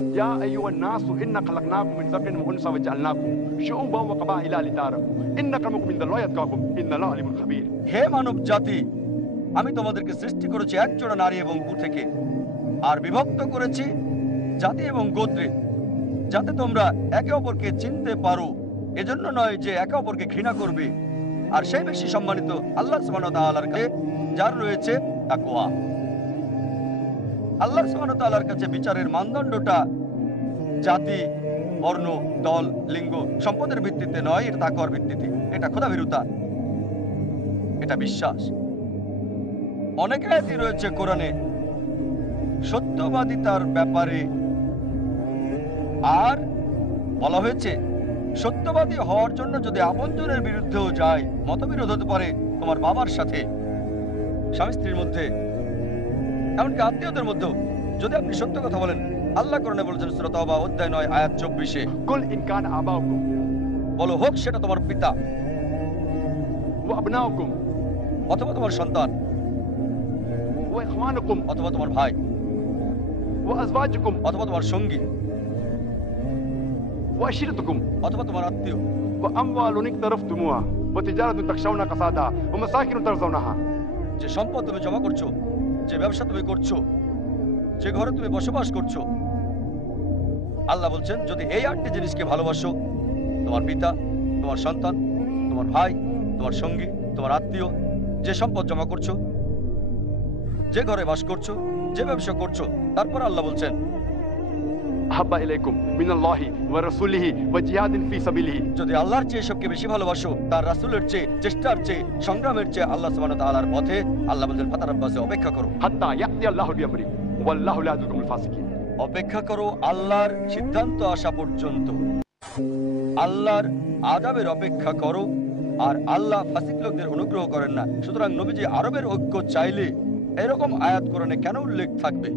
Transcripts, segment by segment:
ইয়া আইয়ুহান নাসু ইন্না খালাকনাকুম মিন যাকারিন ওয়া উনসা ওয়া জাআলনাকুম শুউবান ওয়া কাবাইলা লিতাআরাফু ইন্না আক্রামাকুম ইনদাল্লাহি আতকাকুম ইন্নাল্লাহা আলিমুল খাবীর। হে মানব জাতি, আমি তোমাদেরকে সৃষ্টি করেছি একজোড়া নারী এবং পুরুষ থেকে, আর বিভক্ত করেছি জাতি এবং গোত্রে, যাতে তোমরা একে অপরকে চিনতে পারো। এজন্য নয় যে একে অপরকে ঘৃণা করবে। আর সেই বেশি সম্মানিত আল্লাহ সুবহানাহু ওয়া তাআলার কাছে যার রয়েছে তাকওয়া। আল্লাহ সুবহানাহু ওয়া তাআলার কাছে বিচারের মানদণ্ডটা জাতি, বর্ণ, দল, লিঙ্গ, সম্পদের ভিত্তিতে নয়, এটা তাকওয়ার ভিত্তিতে। এটা খোদাভীরুতা, এটা বিশ্বাস। অনেক আয়াতই রয়েছে কোরআনে সত্যবাদিতার ব্যাপারে, আর বলা হয়েছে সত্যবাদী হওয়ার জন্য যদি আপনজনের বিরুদ্ধেও যায়, মতবিরোধ হতে পারে তোমার বাবার সাথে, স্বামী স্ত্রীর মধ্যে, এমনকি আত্মীয়দের মধ্যেও, যদি আপনি সত্য কথা বলেন। আল্লাহ কোরআনে বলেছেন সূরা তাওবা অধ্যায় 9 আয়াত 24-এ, কুল ইন কানা আবাউকুম, বলো হোক সেটা তোমার পিতা ওয়া আবনাউকুম, অথবা তোমার সন্তান, ওয়া ইখওয়ানুকুম, অথবা তোমার ভাই, ওয়া আজওয়াজুকুম, অথবা তোমার সঙ্গী, ওয়া আশিরাতুকুম, অথবা তোমার আত্মীয়, ওয়া আমওয়ালুন ইকতারাফতুমুহা, ওয়া তিজারাতুন তাখশাউনা কাসাদাহা, ওয়া মাসাকিনুন তারজাউনাহা। যে সম্পদ তুমি জমা করছো, যে ব্যবসা তুমি করছো, যে ঘরে তুমি বসবাস করছো। আল্লাহ বলছেন যদি এই 8টি জিনিসকে ভালোবাসো, তোমার পিতা, তোমার সন্তান, তোমার ভাই, তোমার সঙ্গী, তোমার আত্মীয়, যে সম্পদ জমা করছো, যে ঘরে বাস করছো, যে ব্যবসা করছো, তারপর আল্লাহ বলছেন আহাব্বা ইলাইকুম মিনাল্লাহি ওয়া রাসূলিহি ওয়া জিহাদিন ফি সাবিলিহি, যদি আল্লাহর চেয়ে সবকে বেশি ভালোবাসো, তার রাসূলের চেয়ে, চেষ্টার চেয়ে, সংগ্রামের চেয়ে আল্লাহ সুবহানাহু ওয়া তাআলার পথে, আল্লাহ বলছেন ফাতারাব্বাসু, অপেক্ষা করো, হাত্তা ইয়াতি আল্লাহু বিআমরি ওয়াল্লাহু লা ইয়াহদিল ফাসিকিন। অপেক্ষা করো আল্লাহর সিদ্ধান্ত আসা পর্যন্ত। আল্লাহর আযাবের অপেক্ষা করো, আর আল্লাহ ফাসিক লোকদের অনুগ্রহ করেন না। সুতরাং নবীজি আরবের ঐক্য চাইলে এরকম আয়াত কোরআনে কেন উল্লেখ থাকবে?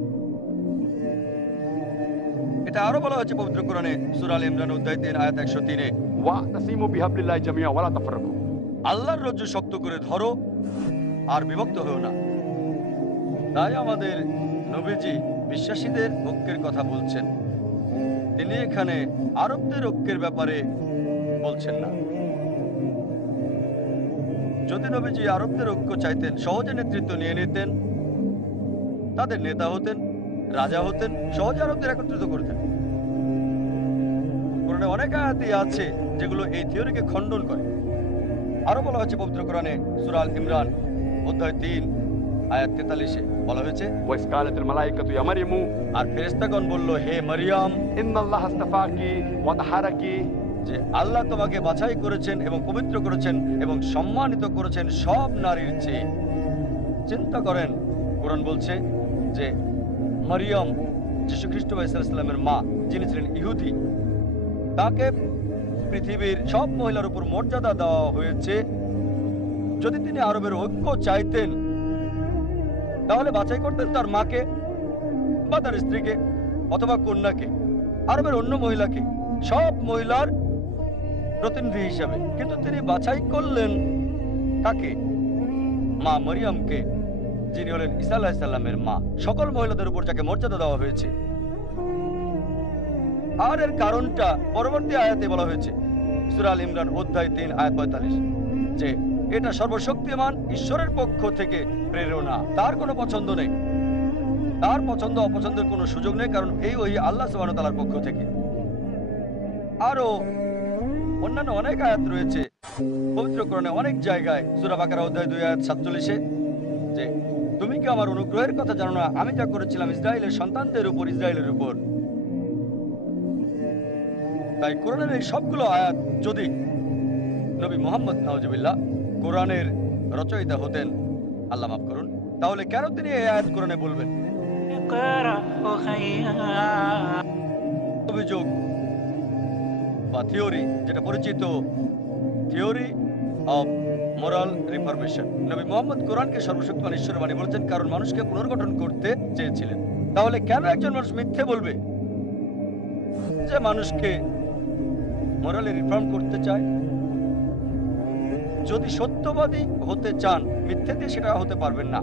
এটা আরো বলা হয়েছে পবিত্র কোরআনে সূরা আল ইমরান অধ্যায় 3 আয়াত 103-এ, ওয়াতাসিমু বিহাবলিল্লাহি জামিআ ওয়া লা তাফাররাকু, আল্লাহর রজ্জু শক্ত করে ধরো আর বিভক্ত হও না। তাই আমাদের নবীজি বিশ্বাসীদের ঐক্যের কথা বলছেন, তিনি এখানে আরবদের ঐক্যের ব্যাপারে বলছেন না। যদি নবীজি আরবদের ঐক্য চাইতেন, সহজে নেতৃত্ব নিয়ে নিতেন, তাদের নেতা হতেন, রাজা হতেন, সহজে আরবদের একত্রিত করতেন। কোরআনে অনেক আয়াতই আছে যেগুলো এই থিওরিকে খণ্ডন করে। আরো বলা হয়েছে পবিত্র কোরআনে সূরা আল ইমরান অধ্যায় 3 আয়াত 43-এ বলা হয়েছে ওয়া ইসকালাতিল মালায়েকাতু ইয়া মারইয়ামু, আর ফেরেশতাগণ বলল হে মারিয়াম, ইন্নাল্লাহা আস্তাফাকি ওয়া তাহারাকি, যে আল্লাহ তোমাকে বাছাই করেছেন এবং পবিত্র করেছেন এবং সম্মানিত করেছেন সব নারীর চেয়ে। চিন্তা করেন, কোরআন বলছে যে মারিয়াম যীশু খ্রিস্ট আলাইহিস সালামের মা, যিনি ছিলেন ইহুদি, তাকে পৃথিবীর সব মহিলার উপর মর্যাদা দেওয়া হয়েছে। যদি তিনি আরবের ঐক্য চাইতেন, তাহলে বাছাই করতেন তার মাকে বা তার স্ত্রীকে অথবা কন্যাকে, আরবের অন্য মহিলাকে, সব মহিলার প্রতিনিধি হিসাবে। কিন্তু তিনি বাছাই করলেন কাকে? মা মরিয়মকে, যিনি হলেন ঈসা আলাইহিস সালামের মা, সকল মহিলাদের উপর যাকে মর্যাদা দেওয়া হয়েছে। আর এর কারণটা পরবর্তী আয়াতে বলা হয়েছে সূরা আল ইমরান অধ্যায় 3 আয়াত 45, যে এটা সর্বশক্তিমান ঈশ্বরের পক্ষ থেকে প্রেরণা, তার কোনো পছন্দ নেই, তার পছন্দ অপছন্দের কোনো সুযোগ নেই, কারণ এই ওহী আল্লাহ সুবহানাহু ওয়া তাআলার পক্ষ থেকে। আরো অন্যান্য অনেক আয়াত রয়েছে পবিত্র কোরআনে অনেক জায়গায়, সূরা বাকারা অধ্যায় 2 আয়াত 47-এ, যে তুমি কি আমার অনুগ্রহের কথা জানো না? আমি যা করেছিলাম ইসরায়েলের সন্তানদের উপর, ইসরায়েলের উপর। তাই কোরআনের এই সবগুলো আয়াত যদি নবী মুহাম্মদ নাউজুবিল্লাহ কোরআনের রচয়িতা হতেন, আল্লাহ মাফ করুন, তাহলে কেন তিনি এই আয়াত কোরআনে বলবেন? অভিযোগ বা থিওরি, যেটা পরিচিত থিওরি অফ মোরাল রিফরমেশন। নবী মুহাম্মদ কোরআনকে সর্বশক্তিমান ঈশ্বরের বাণী বলেছেন কারণ মানুষকে পুনর্গঠন করতে চেয়েছিলেন। তাহলে কেন একজন মানুষ মিথ্যে বলবে যে মানুষকে মোরালে রিফর্ম করতে চায়? যদি সত্যবাদী হতে চান, মিথ্যে দিয়ে সেটা হতে পারবেন না।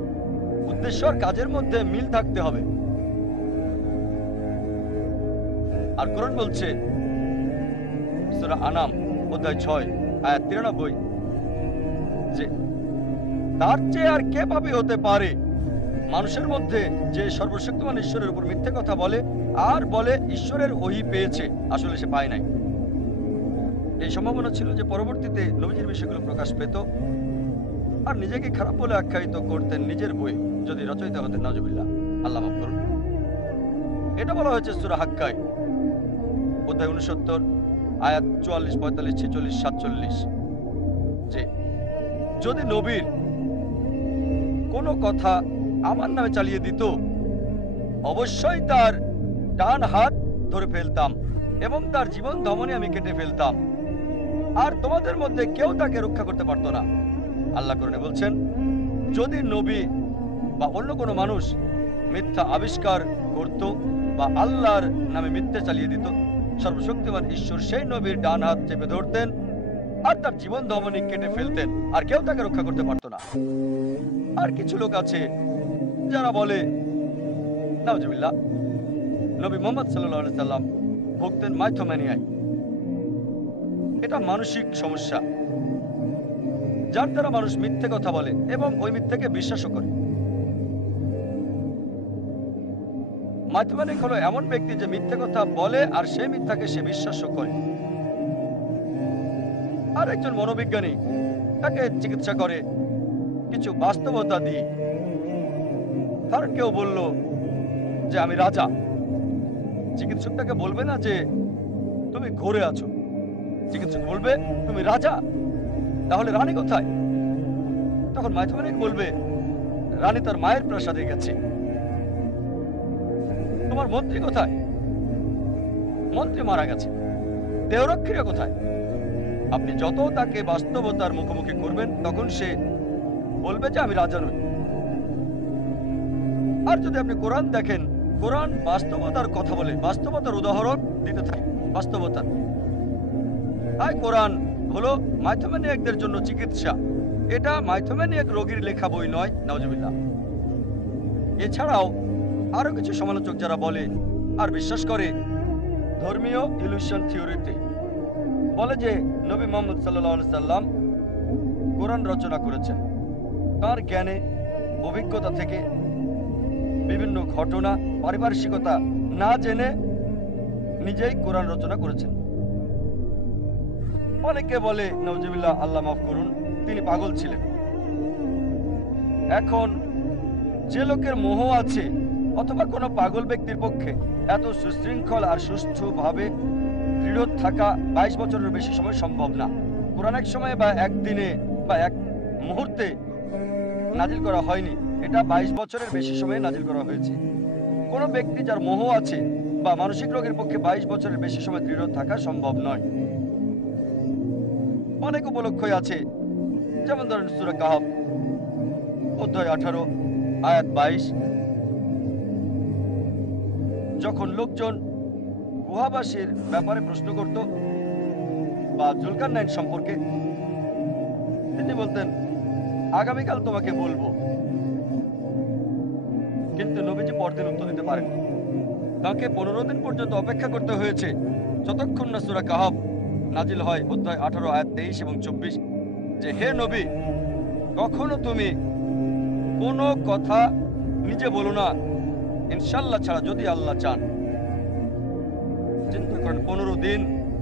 উদ্দেশ্য আর কাজের মধ্যে মিল থাকতে হবে। আর কোরআন বলছে সূরা আনাম অধ্যায় 6 আয়াত 93 যে তার চেয়ে আর কে পাপী হতে পারে মানুষের মধ্যে যে সর্বশক্তিমান ঈশ্বরের উপর মিথ্যে কথা বলে আর বলে ঈশ্বরের ওহী পেয়েছে, আসলে সে পায় নাই। এই সম্ভাবনা ছিল যে পরবর্তীতে নবীজির বিষয়গুলো প্রকাশ পেত আর নিজেকে খারাপ বলে আখ্যায়িত করতেন নিজের বই যদি রচয়িতা হতেন, নাউজুবিল্লাহ, আল্লাহ মাফ করুন। এটা বলা হয়েছে সূরা হাক্কায় অধ্যায় 69 আয়াত 44, 45, 46, 47 যে যদি নবীর কোনো কথা আমার নামে চালিয়ে দিত অবশ্যই তার ডান হাত ধরে ফেলতাম এবং তার জীবন ধমনী আমি কেটে ফেলতাম, আর তোমাদের মধ্যে কেউ তাকে রক্ষা করতে পারতো না। আল্লাহ কোরআনে বলছেন যদি নবী বা অন্য কোনো মানুষ মিথ্যা আবিষ্কার করত বা আল্লাহর নামে মিথ্যে চালিয়ে দিত, সর্বশক্তিমান ঈশ্বর সেই নবীর ডান হাত চেপে ধরতেন আর তার জীবন ধমনী কেটে ফেলতেন, আর কেউ তাকে রক্ষা করতে পারতো না। আর কিছু লোক আছে যারা বলে নাউজুবিল্লাহ নবী মুহাম্মদ সাল্লাল্লাহু আলাইহি সাল্লাম ভুগতেন মাইথোম্যানিয়ায়। এটা মানসিক সমস্যা যার দ্বারা মানুষ মিথ্যে কথা বলে এবং ওই মিথ্যেকে বিশ্বাসও করে। মাইথোম্যানিক হলো এমন ব্যক্তি যে মিথ্যে কথা বলে আর সেই মিথ্যাকে সে বিশ্বাসও করে। আর একজন মনোবিজ্ঞানী তাকে চিকিৎসা করে কিছু বাস্তবতা দিয়ে। কারণ কেউ বলল যে আমি রাজা, চিকিৎসক তাকে বলবে না যে তুমি ঘুরে আছো, চিকিৎসক বলবে তুমি রাজা, তাহলে রানী কোথায়? তখন মাইথোম্যানিক বলবে রানী তার মায়ের প্রাসাদে গেছে। তোমার মন্ত্রী কোথায়? মন্ত্রী মারা গেছে। দেহরক্ষীরা কোথায়? আপনি যত তাকে বাস্তবতার মুখোমুখি করবেন তখন সে বলবে যে আমি রাজা নই। আর যদি আপনি কোরআন দেখেন, কোরআন বাস্তবতার কথা বলে, বাস্তবতার উদাহরণ দিতে থাকে, বাস্তবতা। তাই কোরআন হলো মাইথোম্যানিয়াকদের জন্য চিকিৎসা। এটা মাইথোম্যানিয়াক রোগীর লেখা বই নয়, নাউজুবিল্লাহ। এছাড়াও আরো কিছু সমালোচক যারা বলে আর বিশ্বাস করে ধর্মীয় ইলিউশন থিওরিতে, বলে যে নবী মুহাম্মদ সাল্লাল্লাহু আলাইহি সাল্লাম কোরআন রচনা করেছেন তার জ্ঞানে, অভিজ্ঞতা থেকে, বিভিন্ন ঘটনা, পারিপার্শ্বিকতা না জেনে নিজেই কোরআন রচনা করেছেন। অনেকে বলে নাউজুবিল্লাহ, আল্লাহ মাফ করুন, তিনি পাগল ছিলেন। এখন যে লোকের মোহ আছে অথবা কোনো পাগল ব্যক্তির পক্ষে এত সুশৃঙ্খল আর সুষ্ঠুভাবে দৃঢ় থাকা 22 বছরের বেশি সময় সম্ভব না। কোরআন এক সময় বা একদিনে বা এক মুহূর্তে নাজিল করা হয়নি, এটা 22 বছরের বেশি সময়ে নাজিল করা হয়েছে। কোনো ব্যক্তি যার মোহ আছে বা মানসিক রোগের পক্ষে 22 বছরের বেশি সময় দৃঢ় থাকা সম্ভব নয়। অনেক উপলক্ষই আছে, যেমন ধরেন সূরা কাহফ অধ্যায় 18 আয়াত 22, যখন লোকজন গুহাবাসীর ব্যাপারে প্রশ্ন করত বা জুলকারনাইন সম্পর্কে, তিনি বলতেন আগামীকাল তোমাকে বলবো, কিন্তু নবীজি পরদিন উত্তর দিতে পারেন। তাকে 15 দিন পর্যন্ত অপেক্ষা করতে হয়েছে যতক্ষণ না সূরা কাহফ নাজিল হয় অধ্যায় 18 আয়াত 23 এবং 24, যে হে নবী, কখনো তুমি কোনো কথা নিজে বলো না ইনশাআল্লাহ ছাড়া, যদি আল্লাহ চান। চিন্তা করেন 15 দিন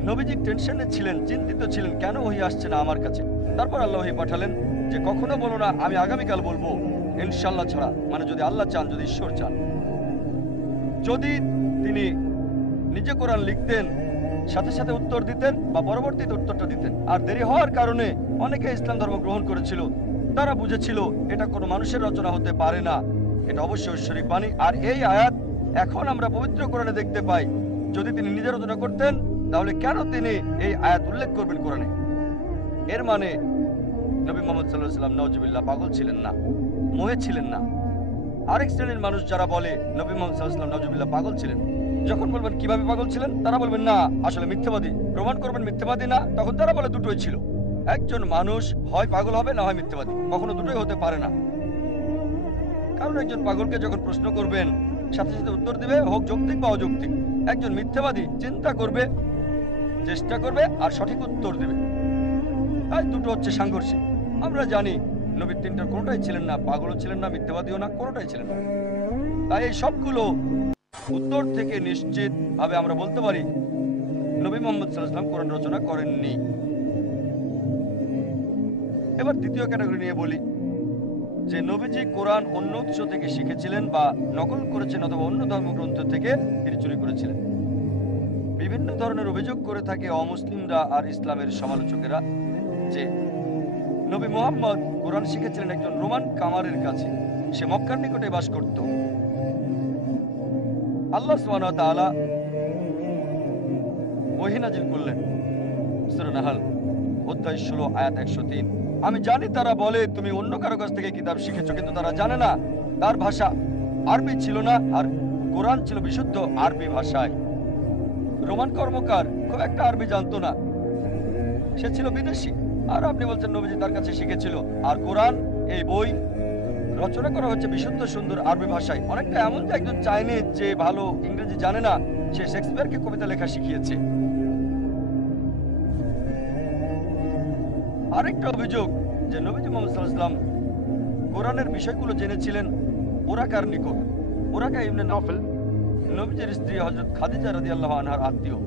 নবীজি টেনশনে ছিলেন, চিন্তিত ছিলেন, কেন ওহী আসছে না আমার কাছে। তারপর আল্লাহ ওহী পাঠালেন যে কখনো বলো না আমি আগামীকাল বলবো ইনশাআল্লাহ ছাড়া, মানে যদি আল্লাহ চান, যদি ঈশ্বর চান। যদি তিনি নিজে কোরআন লিখতেন সাথে সাথে উত্তর দিতেন বা পরবর্তীতে উত্তরটা দিতেন। আর দেরি হওয়ার কারণে অনেকে ইসলাম ধর্ম গ্রহণ করেছিল, তারা বুঝেছিল এটা কোনো মানুষের রচনা হতে পারে না, এটা অবশ্যই ঐশ্বরিক বাণী। আর এই আয়াত এখন আমরা পবিত্র কোরআনে দেখতে পাই। যদি তিনি নিজে রচনা করতেন তাহলে কেন তিনি এই আয়াত উল্লেখ করবেন কোরআনে? এর মানে নবী মুহাম্মদ সাল্লাল্লাহু আলাইহি ওয়াসাল্লাম নাউজুবিল্লাহ পাগল ছিলেন না, মোহে ছিলেন না। আরেক শ্রেণীর মানুষ যারা বলে নবী মুহাম্মদ সাল্লাল্লাহু আলাইহি ওয়াসাল্লাম নাউজুবিল্লাহ পাগল ছিলেন, যখন বলবেন কিভাবে পাগল ছিলেন, তারা বলবেন না আসলে মিথ্যাবাদী, প্রমাণ করবেন মিথ্যাবাদী না, তখন তারা বলে দুটোই ছিল। একজন মানুষ হয় পাগল হবে না হয় মিথ্যাবাদী, কখনো দুটোই হতে পারে না। কারণ একজন পাগলকে যখন প্রশ্ন করবেন সাথে সাথে উত্তর দিবে, হোক যৌক্তিক বা অযৌক্তিক। একজন মিথ্যাবাদী চিন্তা করবে, চেষ্টা করবে, আর সঠিক উত্তর দেবে। তাই দুটো হচ্ছে সাংঘর্ষিক। আমরা জানি নবী তিনটার কোনোটাই ছিলেন না, পাগলও ছিলেন না, মিথ্যাবাদীও না, কোনোটাই ছিলেন না। তাই এই সবগুলো উত্তর থেকে নিশ্চিত ভাবে আমরা বলতে পারি নবী মুহাম্মদ সাল্লাল্লাহু আলাইহি ওয়াসাল্লাম কোরআন রচনা করেননি। এবার দ্বিতীয় ক্যাটাগরি নিয়ে বলি, যে নবীজি কোরআন অন্য উৎস থেকে শিখেছিলেন বা নকল করেছেন, অথবা অন্য ধর্মগ্রন্থ থেকে তিনি চুরি করেছিলেন। বিভিন্ন ধরনের অভিযোগ করে থাকে অমুসলিমরা আর ইসলামের সমালোচকেরা যে নবী মুহাম্মদ কোরআন শিখেছিলেন একজন রোমান কামারের কাছে। সে মক্কার নিকটে বাস করত। আল্লাহ সুবহানাহু ওয়া তাআলা ওহী নাযিল করলেন সূরা নাহল অধ্যায় 16 আয়াত 103। আমি জানি তারা বলে তুমি অন্য কারো কাছ থেকে কিতাব শিখেছো, কিন্তু তারা জানে না তার ভাষা আরবি ছিল না, আর কোরআন ছিল বিশুদ্ধ আরবি ভাষায়। রোমান কর্মকার খুব একটা আরবি জানতো না, সে ছিল বিদেশি। আর আপনি বলছেন নবীজি তার কাছে শিখেছিল। আর কোরআন এই বই রচনা করা হচ্ছে বিশুদ্ধ সুন্দর আরবি ভাষায়। অনেকটা এমন যে একজন চাইনিজ যে ভালো ইংরেজি জানে না, সে শেক্সপিয়ারকে কবিতা লেখা শিখিয়েছে। আরেকটা অভিযোগ যে নবীজি মুহাম্মদ সাল্লাল্লাহু আলাইহি ওয়াসাল্লাম কোরআনের বিষয়গুলো জেনেছিলেন ওরাকার নিকট। ওরাকা ইবনে নফল নবীজির স্ত্রী হযরত খাদিজা রাদিয়াল্লাহু আনহার আত্মীয়।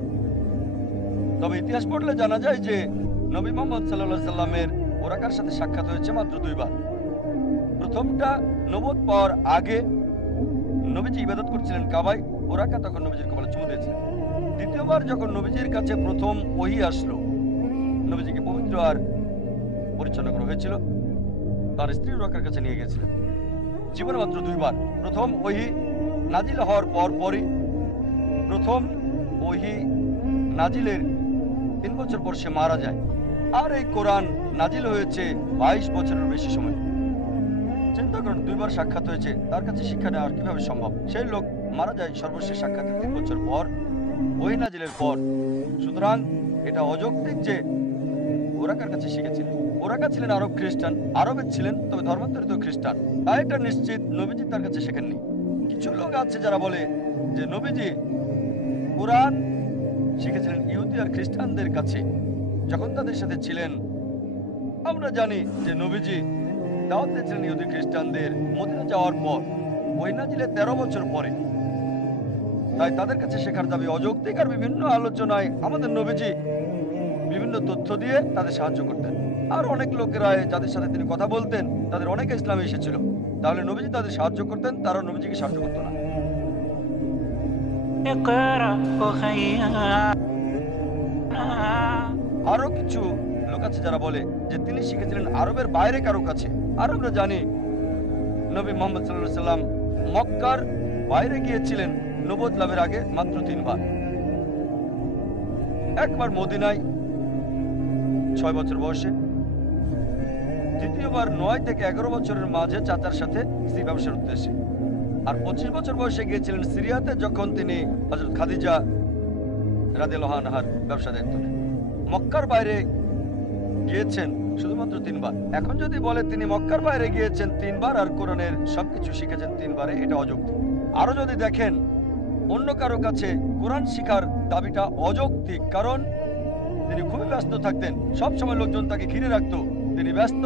তবে ইতিহাস পড়লে জানা যায় যে নবী মুহাম্মদ সাল্লাল্লাহু আলাইহি ওয়াসাল্লামের ওরাকার সাথে সাক্ষাৎ হয়েছে মাত্র 2 বার। প্রথমটা নবুয়ত পাওয়ার আগে, নবীজি ইবাদত করছিলেন কাবায়, ওরাকা তখন নবীজির কপালে চুমু দিয়েছিলেন। দ্বিতীয়বার যখন নবীজির কাছে প্রথম ওহী আসলো, নবীজিকে পবিত্র আর পরিচ্ছন্ন করা হয়েছিল, তার স্ত্রী ওরাকার কাছে নিয়ে গেছিলেন। জীবনে মাত্র 2 বার। প্রথম ওহী নাজিল হওয়ার পরই, প্রথম ওহী নাজিলের 3 বছর পর সে মারা যায়। আর এই কোরআন নাজিল হয়েছে 22 বছরের বেশি সময়। চিন্তা করুন, 2 বার সাক্ষাৎ হয়েছে, তার কাছে শিক্ষা নেওয়া কিভাবে সম্ভব? সেই লোক মারা যায় সর্বশেষ সাক্ষাতের 3 বছর পর, ওহী নাজিলের পর। সুতরাং এটা অযৌক্তিক যে ওরাকার কাছে শিখেছিলেন। ওরাকা ছিলেন আরব খ্রিস্টান, আরবে ছিলেন, তবে ধর্মান্তরিত খ্রিস্টান। তাই এটা নিশ্চিত নবীজি তার কাছে শেখেননি। কিছু লোক আছে যারা বলে যে নবীজি কোরআন শিখেছিলেন ইহুদি আর খ্রিস্টানদের কাছে যখন তাদের সাথে ছিলেন। আমরা জানি যে নবীজি দাওয়াত দিয়েছিলেন ইহুদি খ্রিস্টানদের মদিনা যাওয়ার পর, ওহী নাজিলের 13 বছর পরে। তাই তাদের কাছে শেখার দাবি অযৌক্তিক। আর বিভিন্ন আলোচনায় আমাদের নবীজি বিভিন্ন তথ্য দিয়ে তাদের সাহায্য করতেন। আর অনেক লোকেরা যাদের সাথে তিনি কথা বলতেন তাদের অনেকে ইসলামে এসেছিল। তাহলে নবীজি তাদের সাহায্য করতেন, তারা নবীজিকে সাহায্য করতো না। আরো কিছু লোক আছে যারা বলে যে তিনি শিখেছিলেন আরবের বাইরে কারো কাছে। আর আমরা জানি নবী মুহাম্মদ সাল্লাল্লাহু আলাইহি ওয়াসাল্লাম মক্কার বাইরে গিয়েছিলেন নবুয়ত লাভের আগে মাত্র 3 বার। একবার মদিনায় 6 বছর বয়সে, দ্বিতীয়বার 9 থেকে 11 বছরের মাঝে চাচার সাথে স্ত্রী ব্যবসার উদ্দেশ্যে, আর 25 বছর বয়সে গিয়েছিলেন সিরিয়াতে যখন তিনি হযরত খাদিজা রাদিয়াল্লাহু আনহার ব্যবসা দায়িত্ব নেন। মক্কার বাইরে গিয়েছেন শুধুমাত্র 3 বার। এখন যদি বলে তিনি মক্কার বাইরে গিয়েছেন 3 বার আর কোরআনের সবকিছু শিখেছেন 3 বারে, এটা অযৌক্তিক। আরো যদি দেখেন অন্য কারো কাছে কোরআন শিখার দাবিটা অযৌক্তিক, কারণ তিনি খুবই ব্যস্ত থাকতেন, সব সময় লোকজন তাকে ঘিরে রাখতো, তিনি ব্যস্ত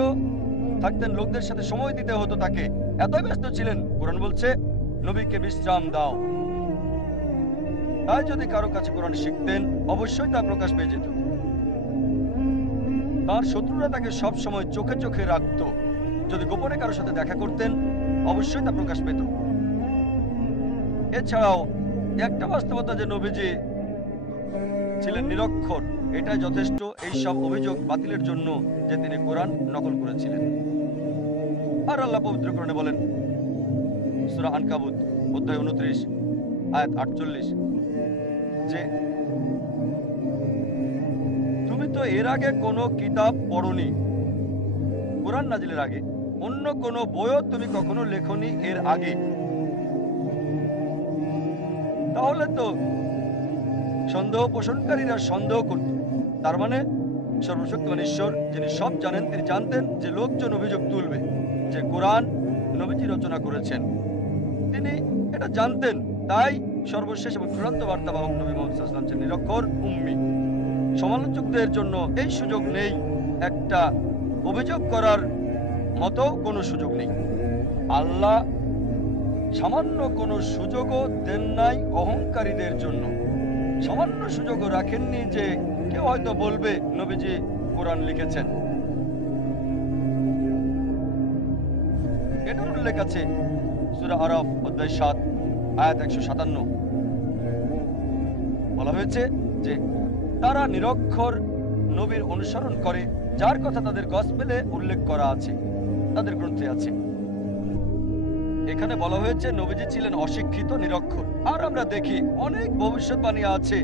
থাকতেন, লোকদের সাথে সময় দিতে হতো তাকে, এতই ব্যস্ত ছিলেন। কোরআন বলছে নবীকে বিশ্রাম দাও। তাই যদি কারো কাছে কোরআন শিখতেন অবশ্যই তা প্রকাশ পেয়ে যেত। তার শত্রুরা তাকে সব সময় চোখে চোখে রাখত। যদি গোপনে কারোর সাথে দেখা করতেন অবশ্যই তা প্রকাশ পেত। এছাড়াও একটা বাস্তবতা যে নবীজি ছিলেন নিরক্ষর, এটাই যথেষ্ট এই সব অভিযোগ বাতিলের জন্য যে তিনি কোরআন নকল করেছিলেন। আর আল্লাহ পবিত্র কোরআনে বলেন সূরা আনকাবুত অধ্যায় 29 আয়াত 48 যে তুমি তো এর আগে কোনো কিতাব পড়নি, কোরআন নাজিলের আগে অন্য কোনো বইও তুমি কখনো লেখনি এর আগে। তাহলে তো সন্দেহ পোষণকারীরা সন্দেহ করত, তার মানে সর্বশক্তিমান ঈশ্বর যিনি সব জানেন তিনি জানতেন যে লোকজন অভিযোগ তুলবে যে কোরআন নবীজি রচনা করেছেন। তিনি এটা জানতেন। তাই সর্বশেষ এবং চূড়ান্ত বার্তাবাহক নবী মুহাম্মদ সাল্লাল্লাহু আলাইহি ওয়াসাল্লাম নিরক্ষর উম্মি। সমালোচকদের জন্য এই সুযোগ নেই, একটা অভিযোগ করার মতো কোনো সুযোগ নেই। আল্লাহ সামান্য কোনো সুযোগও দেন নাই অহংকারীদের জন্য। সামান্য সুযোগও রাখেননি যে কেউ হয়তো বলবে নবীজি কোরআন লিখেছেন। এটার উল্লেখ আছে সূরা আরাফ অধ্যায় ৭ আয়াত ১৫৭। বলা হয়েছে যে তারা নিরক্ষর নবীর অনুসরণ করে, যার কথা তাদের গসপেলে উল্লেখ করা আছে, তাদের গ্রন্থে আছে। এখানে বলা হয়েছে নবীজি ছিলেন অশিক্ষিত, নিরক্ষর। আর আমরা দেখি অনেক ভবিষ্যৎবাণী আছে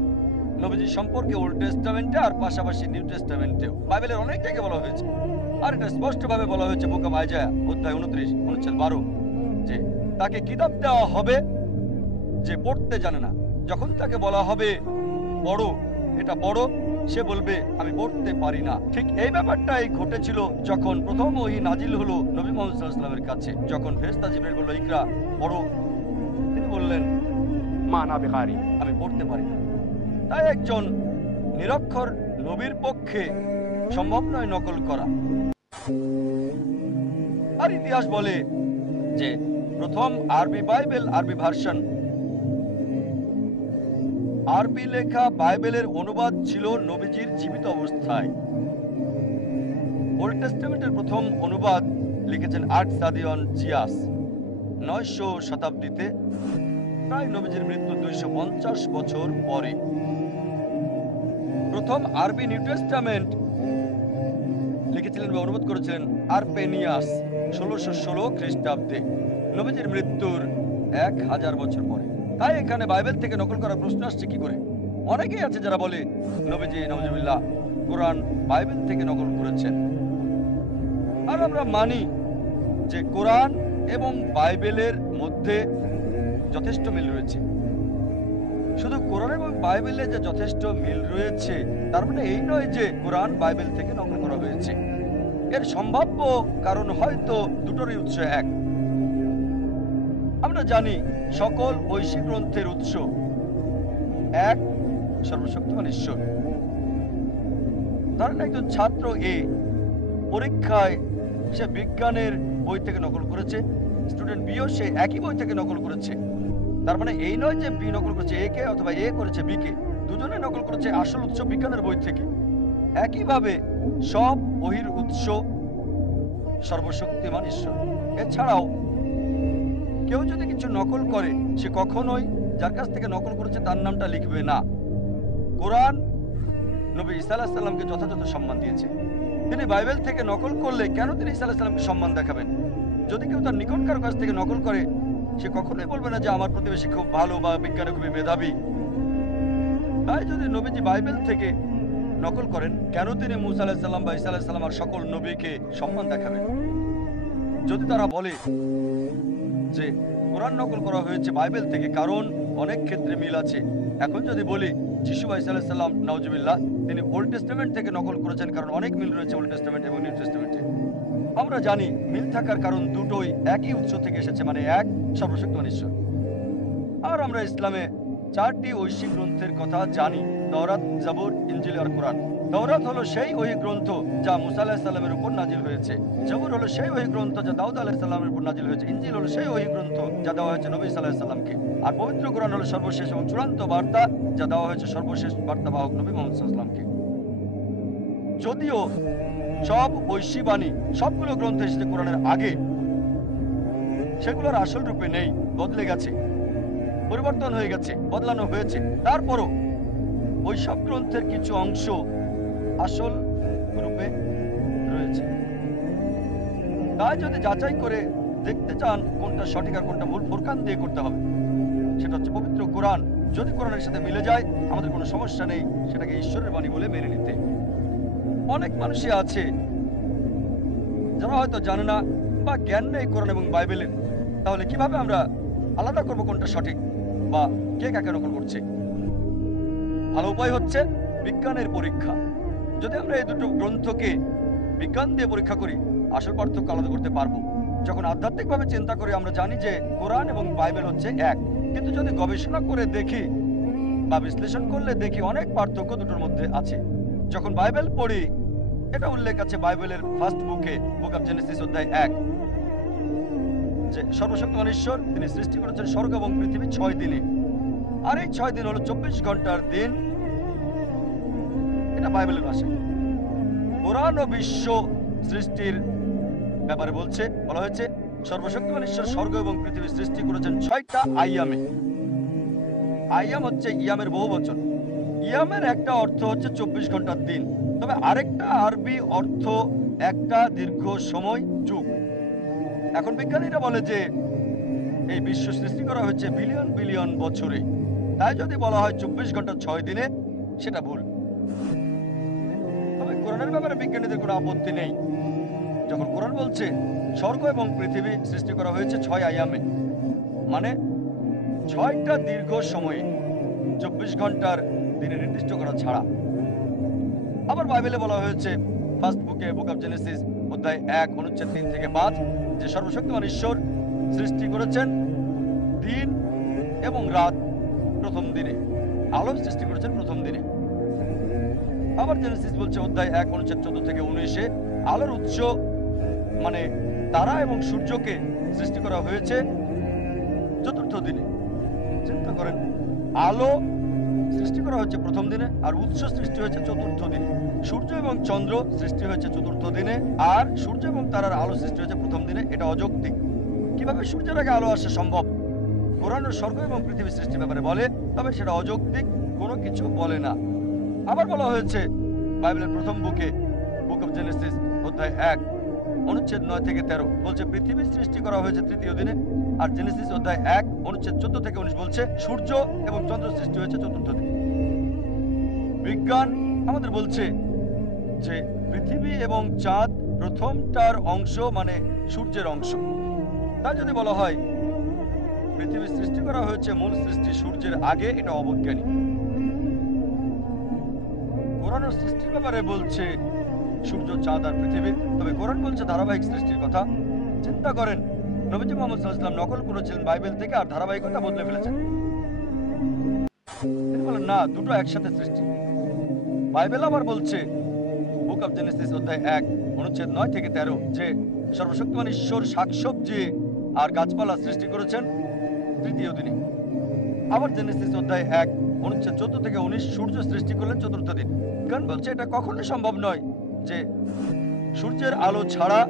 নবীজি সম্পর্কে ওল্ড টেস্টামেন্টে আর পাশাপাশি নিউ টেস্টামেন্টেও। বাইবেলের অনেক জায়গায় বলা হয়েছে। আর এটা স্পষ্টভাবে বলা হয়েছে বুক অফ আইজায়া অধ্যায় ২৯ অনুচ্ছেদ ১২ যে তাকে কিতাব দেওয়া হবে যে পড়তে জানে না। যখন তাকে বলা হবে পড়ো, এটা পড়ো, সে বলবে আমি পড়তে পারি না। ঠিক এই ব্যাপারটাই ঘটেছিল যখন প্রথম ওহী নাজিল হলো নবী মুহাম্মদ সাল্লাল্লাহু আলাইহি ওয়াসাল্লামের কাছে। যখন ফেরেশতা জিবরাইল বলল ইকরা, পড়ো, তিনি বললেন মা না বিকারি, আমি পড়তে পারি না। তাই একজন নিরক্ষর নবীর পক্ষে সম্ভব নয় নকল করা। আর ইতিহাস বলে যে প্রথম আরবি বাইবেল, আরবি ভার্সন, আরবি লেখা বাইবেলের অনুবাদ ছিল নবীজির জীবিত অবস্থায়। ওল্ড টেস্টামেন্টের প্রথম অনুবাদ লিখেছেন আর্টসাদিয়ন জিয়াস ৯০০ শতাব্দীতে, প্রায় নবীজির মৃত্যু ২৫০ বছর পরে। প্রথম আরবি নিউ টেস্টামেন্ট লিখেছিলেন বা অনুবাদ করেছিলেন আরপেনিয়াস ১৬১৬ খ্রিস্টাব্দে, নবীজির মৃত্যুর ১০০০ বছর পরে। তাই এখানে বাইবেল থেকে নকল করার প্রশ্ন আসছে কি করে? অনেকেই আছে যারা বলে নবীজি নওয়াজুবিল্লাহ কোরআন বাইবেল থেকে নকল করেছেন। আর আমরা মানি যে কোরআন এবং বাইবেলের মধ্যে যথেষ্ট মিল রয়েছে। শুধু কোরআন এবং বাইবেলে যে যথেষ্ট মিল রয়েছে তার মানে এই নয় যে কোরআন বাইবেল থেকে নকল করা হয়েছে। এর সম্ভাব্য কারণ হয়তো দুটোরই উৎস এক। আমরা জানি সকল ঐশী গ্রন্থের উৎস এক, সর্বশক্তিমান ঈশ্বর। ধরেন একজন ছাত্র এ পরীক্ষায় সে বিজ্ঞানের বই থেকে নকল করেছে, স্টুডেন্ট বিও সে একই বই থেকে নকল করেছে। তার মানে এই নয় যে বি নকল করেছে এ কে অথবা এ করেছে বি কে, দুজনে নকল করেছে আসল উৎস বিজ্ঞানের বই থেকে। একইভাবে সব বহির উৎস সর্বশক্তিমান ঈশ্বর। এছাড়াও কেউ যদি কিছু নকল করে সে কখনোই যার কাছ থেকে নকল করেছে তার নামটা লিখবে না। কোরআন নবী ঈসা আলাইহিস সালামকে যথাযথ সম্মান দিয়েছে। তিনি বাইবেল থেকে নকল করলে কেন তিনি ঈসা আলাইহিস সালামকে সম্মান দেখাবেন? যদি কেউ তার নিকটকার কাছ থেকে নকল করে সে কখনোই বলবে না যে আমার প্রতিবেশী খুব ভালো বা বিজ্ঞানে খুবই মেধাবী। তাই যদি নবীজি বাইবেল থেকে নকল করেন কেন তিনি মুসা আলাইহিস সালাম বা ঈসা আলাইহিস সালাম আর সকল নবীকে সম্মান দেখাবেন? যদি তারা বলে যে কোরআন নকল করা হয়েছে বাইবেল থেকে কারণ অনেক ক্ষেত্রে মিল আছে, এখন যদি বলি যিশু ঈসা আলাইহিস সালাম নাউজুবিল্লাহ তিনি ওল্ড টেস্টামেন্ট থেকে নকল করেছেন কারণ অনেক মিল রয়েছে ওল্ড টেস্টামেন্ট এবং নিউ টেস্টামেন্টে। আমরা জানি মিল থাকার কারণ দুটোই একই উৎস থেকে এসেছে, মানে এক, সর্বশক্তিমান ঈশ্বর। আর আমরা ইসলামে 4টি ঐশী গ্রন্থের কথা জানি, তাওরাত, জাবুর, ইনজিল আর কোরআন। তাওরাত হলো সেই ওহী গ্রন্থ যা মুসা আলাইহিস সালামের উপর নাজিল হয়েছে। জাবুর হলো সেই ওহী গ্রন্থ যা দাউদ আলাইহিস সালামের উপর নাজিল হয়েছে। ইনজিল হলো সেই ওহী গ্রন্থ যা দেওয়া হয়েছে নবী সাল্লাল্লাহু আলাইহি সাল্লামকে। আর পবিত্র কোরআন হলো সর্বশেষ এবং চূড়ান্ত বার্তা যা দেওয়া হয়েছে সর্বশেষ বার্তাবাহক নবী মুহাম্মদ সাল্লাল্লাহু আলাইহি সাল্লামকে। যদিও সব ঐশী বাণী সবগুলো গ্রন্থ এসেছে কোরআনের আগে, সেগুলোর আসল রূপে নেই, বদলে গেছে, পরিবর্তন হয়ে গেছে, বদলানো হয়েছে। তারপরও ওই সব গ্রন্থের কিছু অংশ আসল রূপে রয়েছে। তাই যদি যাচাই করে দেখতে চান কোনটা সঠিক আর কোনটা ভুল, ফুরকান দিয়ে করতে হবে। সেটা হচ্ছে পবিত্র কোরআন। যদি কোরআনের সাথে মিলে যায় আমাদের কোনো সমস্যা নেই, সেটাকে ঈশ্বরের বাণী বলে মেনে নিতে। অনেক মানুষই আছে যারা হয়তো জানে না বা জ্ঞান নেই কোরআন এবং বাইবেলের। তাহলে কিভাবে আমরা আলাদা করব কোনটা সঠিক বা কে কাকে নকল করছে? ভালো উপায় হচ্ছে বিজ্ঞানের পরীক্ষা। যদি আমরা এই দুটো গ্রন্থকে বিজ্ঞান দিয়ে পরীক্ষা করি আসল পার্থক্য আলাদা করতে পারবো। যখন আধ্যাত্মিকভাবে চিন্তা করি আমরা জানি যে কোরআন এবং বাইবেল হচ্ছে এক, কিন্তু যদি গবেষণা করে দেখি বা বিশ্লেষণ করলে দেখি অনেক পার্থক্য দুটোর মধ্যে আছে। যখন বাইবেল পড়ি, এটা উল্লেখ আছে বাইবেলের ফার্স্ট বুকে, বুক অফ জেনেসিস অধ্যায় 1, যে সর্বশক্তিমান ঈশ্বর তিনি সৃষ্টি করেছেন স্বর্গ এবং পৃথিবী 6 দিনে, আর এই 6 দিন হলো 24 ঘন্টার দিন। এটা বাইবেলের ভাষা। কোরআন ও বিশ্ব সৃষ্টির ব্যাপারে বলা হয়েছে সর্বশক্তিমান ঈশ্বর স্বর্গ এবং পৃথিবী সৃষ্টি করেছেন 6টা আইয়ামে। আইয়াম হচ্ছে ইয়ামের বহু বচন। ইয়ামের একটা অর্থ হচ্ছে 24 ঘন্টার দিন, তবে আরেকটা আরবি অর্থ একটা দীর্ঘ সময়, যুগ। এখন বিজ্ঞানীরা বলে যে এই বিশ্ব সৃষ্টি করা হয়েছে বিলিয়ন বিলিয়ন বছরে, তাই যদি বলা হয় 24 ঘন্টা 6 দিনে, সেটা ভুল। তবে কোরআনের ব্যাপারে বিজ্ঞানীদের কোনো আপত্তি নেই। যখন কোরআন বলছে স্বর্গ এবং পৃথিবী সৃষ্টি করা হয়েছে 6 আয়ামে, মানে 6টা দীর্ঘ সময়ে, 24 ঘন্টার দিনে নির্দিষ্ট করা ছাড়া। আবার বাইবেলে বলা হয়েছে ফার্স্ট বুকে, বুক অফ জেনেসিস অধ্যায় 1 অনুচ্ছেদ 3 থেকে 5, যে সর্বশক্তিমান ঈশ্বর সৃষ্টি করেছেন দিন এবং রাত প্রথম দিনে, আলো সৃষ্টি করেছেন প্রথম দিনে। আবার জেনেসিস বলছে অধ্যায় 1 অনুচ্ছেদ 14 থেকে 19, আলোর উৎস মানে তারা এবং সূর্যকে সৃষ্টি করা হয়েছে চতুর্থ দিনে। চিন্তা করেন, আলো সৃষ্টি করা হচ্ছে প্রথম দিনে আর উৎস সৃষ্টি হয়েছে চতুর্থ দিনে। সূর্য এবং চন্দ্র সৃষ্টি হয়েছে চতুর্থ দিনে, আর সূর্য এবং তারার আলো সৃষ্টি হয়েছে প্রথম দিনে। এটা অযৌক্তিক। কিভাবে সূর্যের আগে আলো আসা সম্ভব? কোরআন স্বর্গ এবং পৃথিবী সৃষ্টির ব্যাপারে বলে, তবে সেটা অযৌক্তিক, কোনো কিছু বলে না। আবার বলা হয়েছে বাইবেলের প্রথম বুকে, বুক অফ জেনেসিস অধ্যায় 1 অনুচ্ছেদ 9 থেকে 13 বলছে পৃথিবী সৃষ্টি করা হয়েছে তৃতীয় দিনে, আর জেনেসিস অধ্যায় 1 অনুচ্ছেদ 14 থেকে 19 বলছে সূর্য এবং চন্দ্র সৃষ্টি হয়েছে চতুর্থ দিনে। বিজ্ঞান আমাদের বলছে যে পৃথিবী এবং চাঁদ প্রথমটার অংশ, মানে সূর্যের অংশ। তাই যদি বলা হয় পৃথিবী সৃষ্টি করা হয়েছে মূল সৃষ্টি সূর্যের আগে, এটা অবৈজ্ঞানিক। কোরআন সৃষ্টির ব্যাপারে বলছে সূর্য, চাঁদ আর পৃথিবী, তবে কোরআন বলছে ধারাবাহিক সৃষ্টির কথা। চিন্তা করেন, নবীজি মুহাম্মদ সাল্লাল্লাহু আলাইহি ওয়াসাল্লাম নকল করেছিলেন বাইবেল থেকে আর ধারাবাহিকতা বদলে ফেলেছেন। তিনি বলেন না, দুটো একসাথে সৃষ্টি। বাইবেল আবার বলছে বুক অফ জেনেসিস অধ্যায় 1 অনুচ্ছেদ 9 থেকে 13 যে সর্বশক্তিমান ঈশ্বর শাকসবজি আর গাছপালা সৃষ্টি করেছেন তৃতীয় দিনে। আবার জেনেসিস অধ্যায় 1 অনুচ্ছেদ 14 থেকে 19 সূর্য সৃষ্টি করলেন চতুর্থ দিন। কারণ বলছে এটা কখনোই সম্ভব নয় যে সূর্যের আলো ছাড়া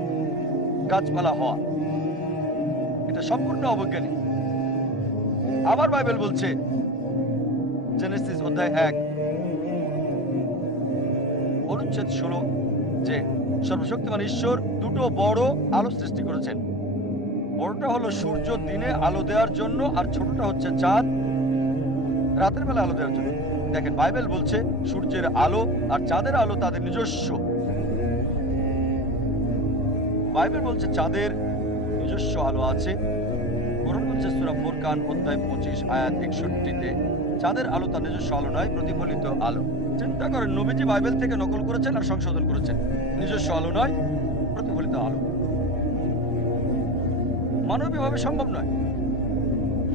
গাছপালা হওয়া, এটা সম্পূর্ণ অবৈজ্ঞানিক। আবার বাইবেল বলছে জেনেসিস অধ্যায় 1 অনুচ্ছেদ 16 যে সর্বশক্তিমান ঈশ্বর দুটো বড় আলো সৃষ্টি করেছেন। বড়টা হলো সূর্য দিনে আলো দেওয়ার জন্য, আর ছোটটা হচ্ছে চাঁদ রাতের বেলা আলো দেওয়ার জন্য। দেখেন, বাইবেল বলছে সূর্যের আলো আর চাঁদের আলো তাদের নিজস্ব। বাইবেল বলছে চাঁদের নিজস্ব আলো আছে। কোরআন বলছে সূরা ফুরকান অধ্যায় 25 আয়াত 61-তে চাঁদের আলো তার নিজস্ব আলো নয়, প্রতিফলিত আলো। চিন্তা করেন, নবীজি বাইবেল থেকে নকল করেছেন আর সংশোধন করেছেন, নিজস্ব আলো নয়, প্রতিফলিত আলো। মানবীয়ভাবে সম্ভব নয়,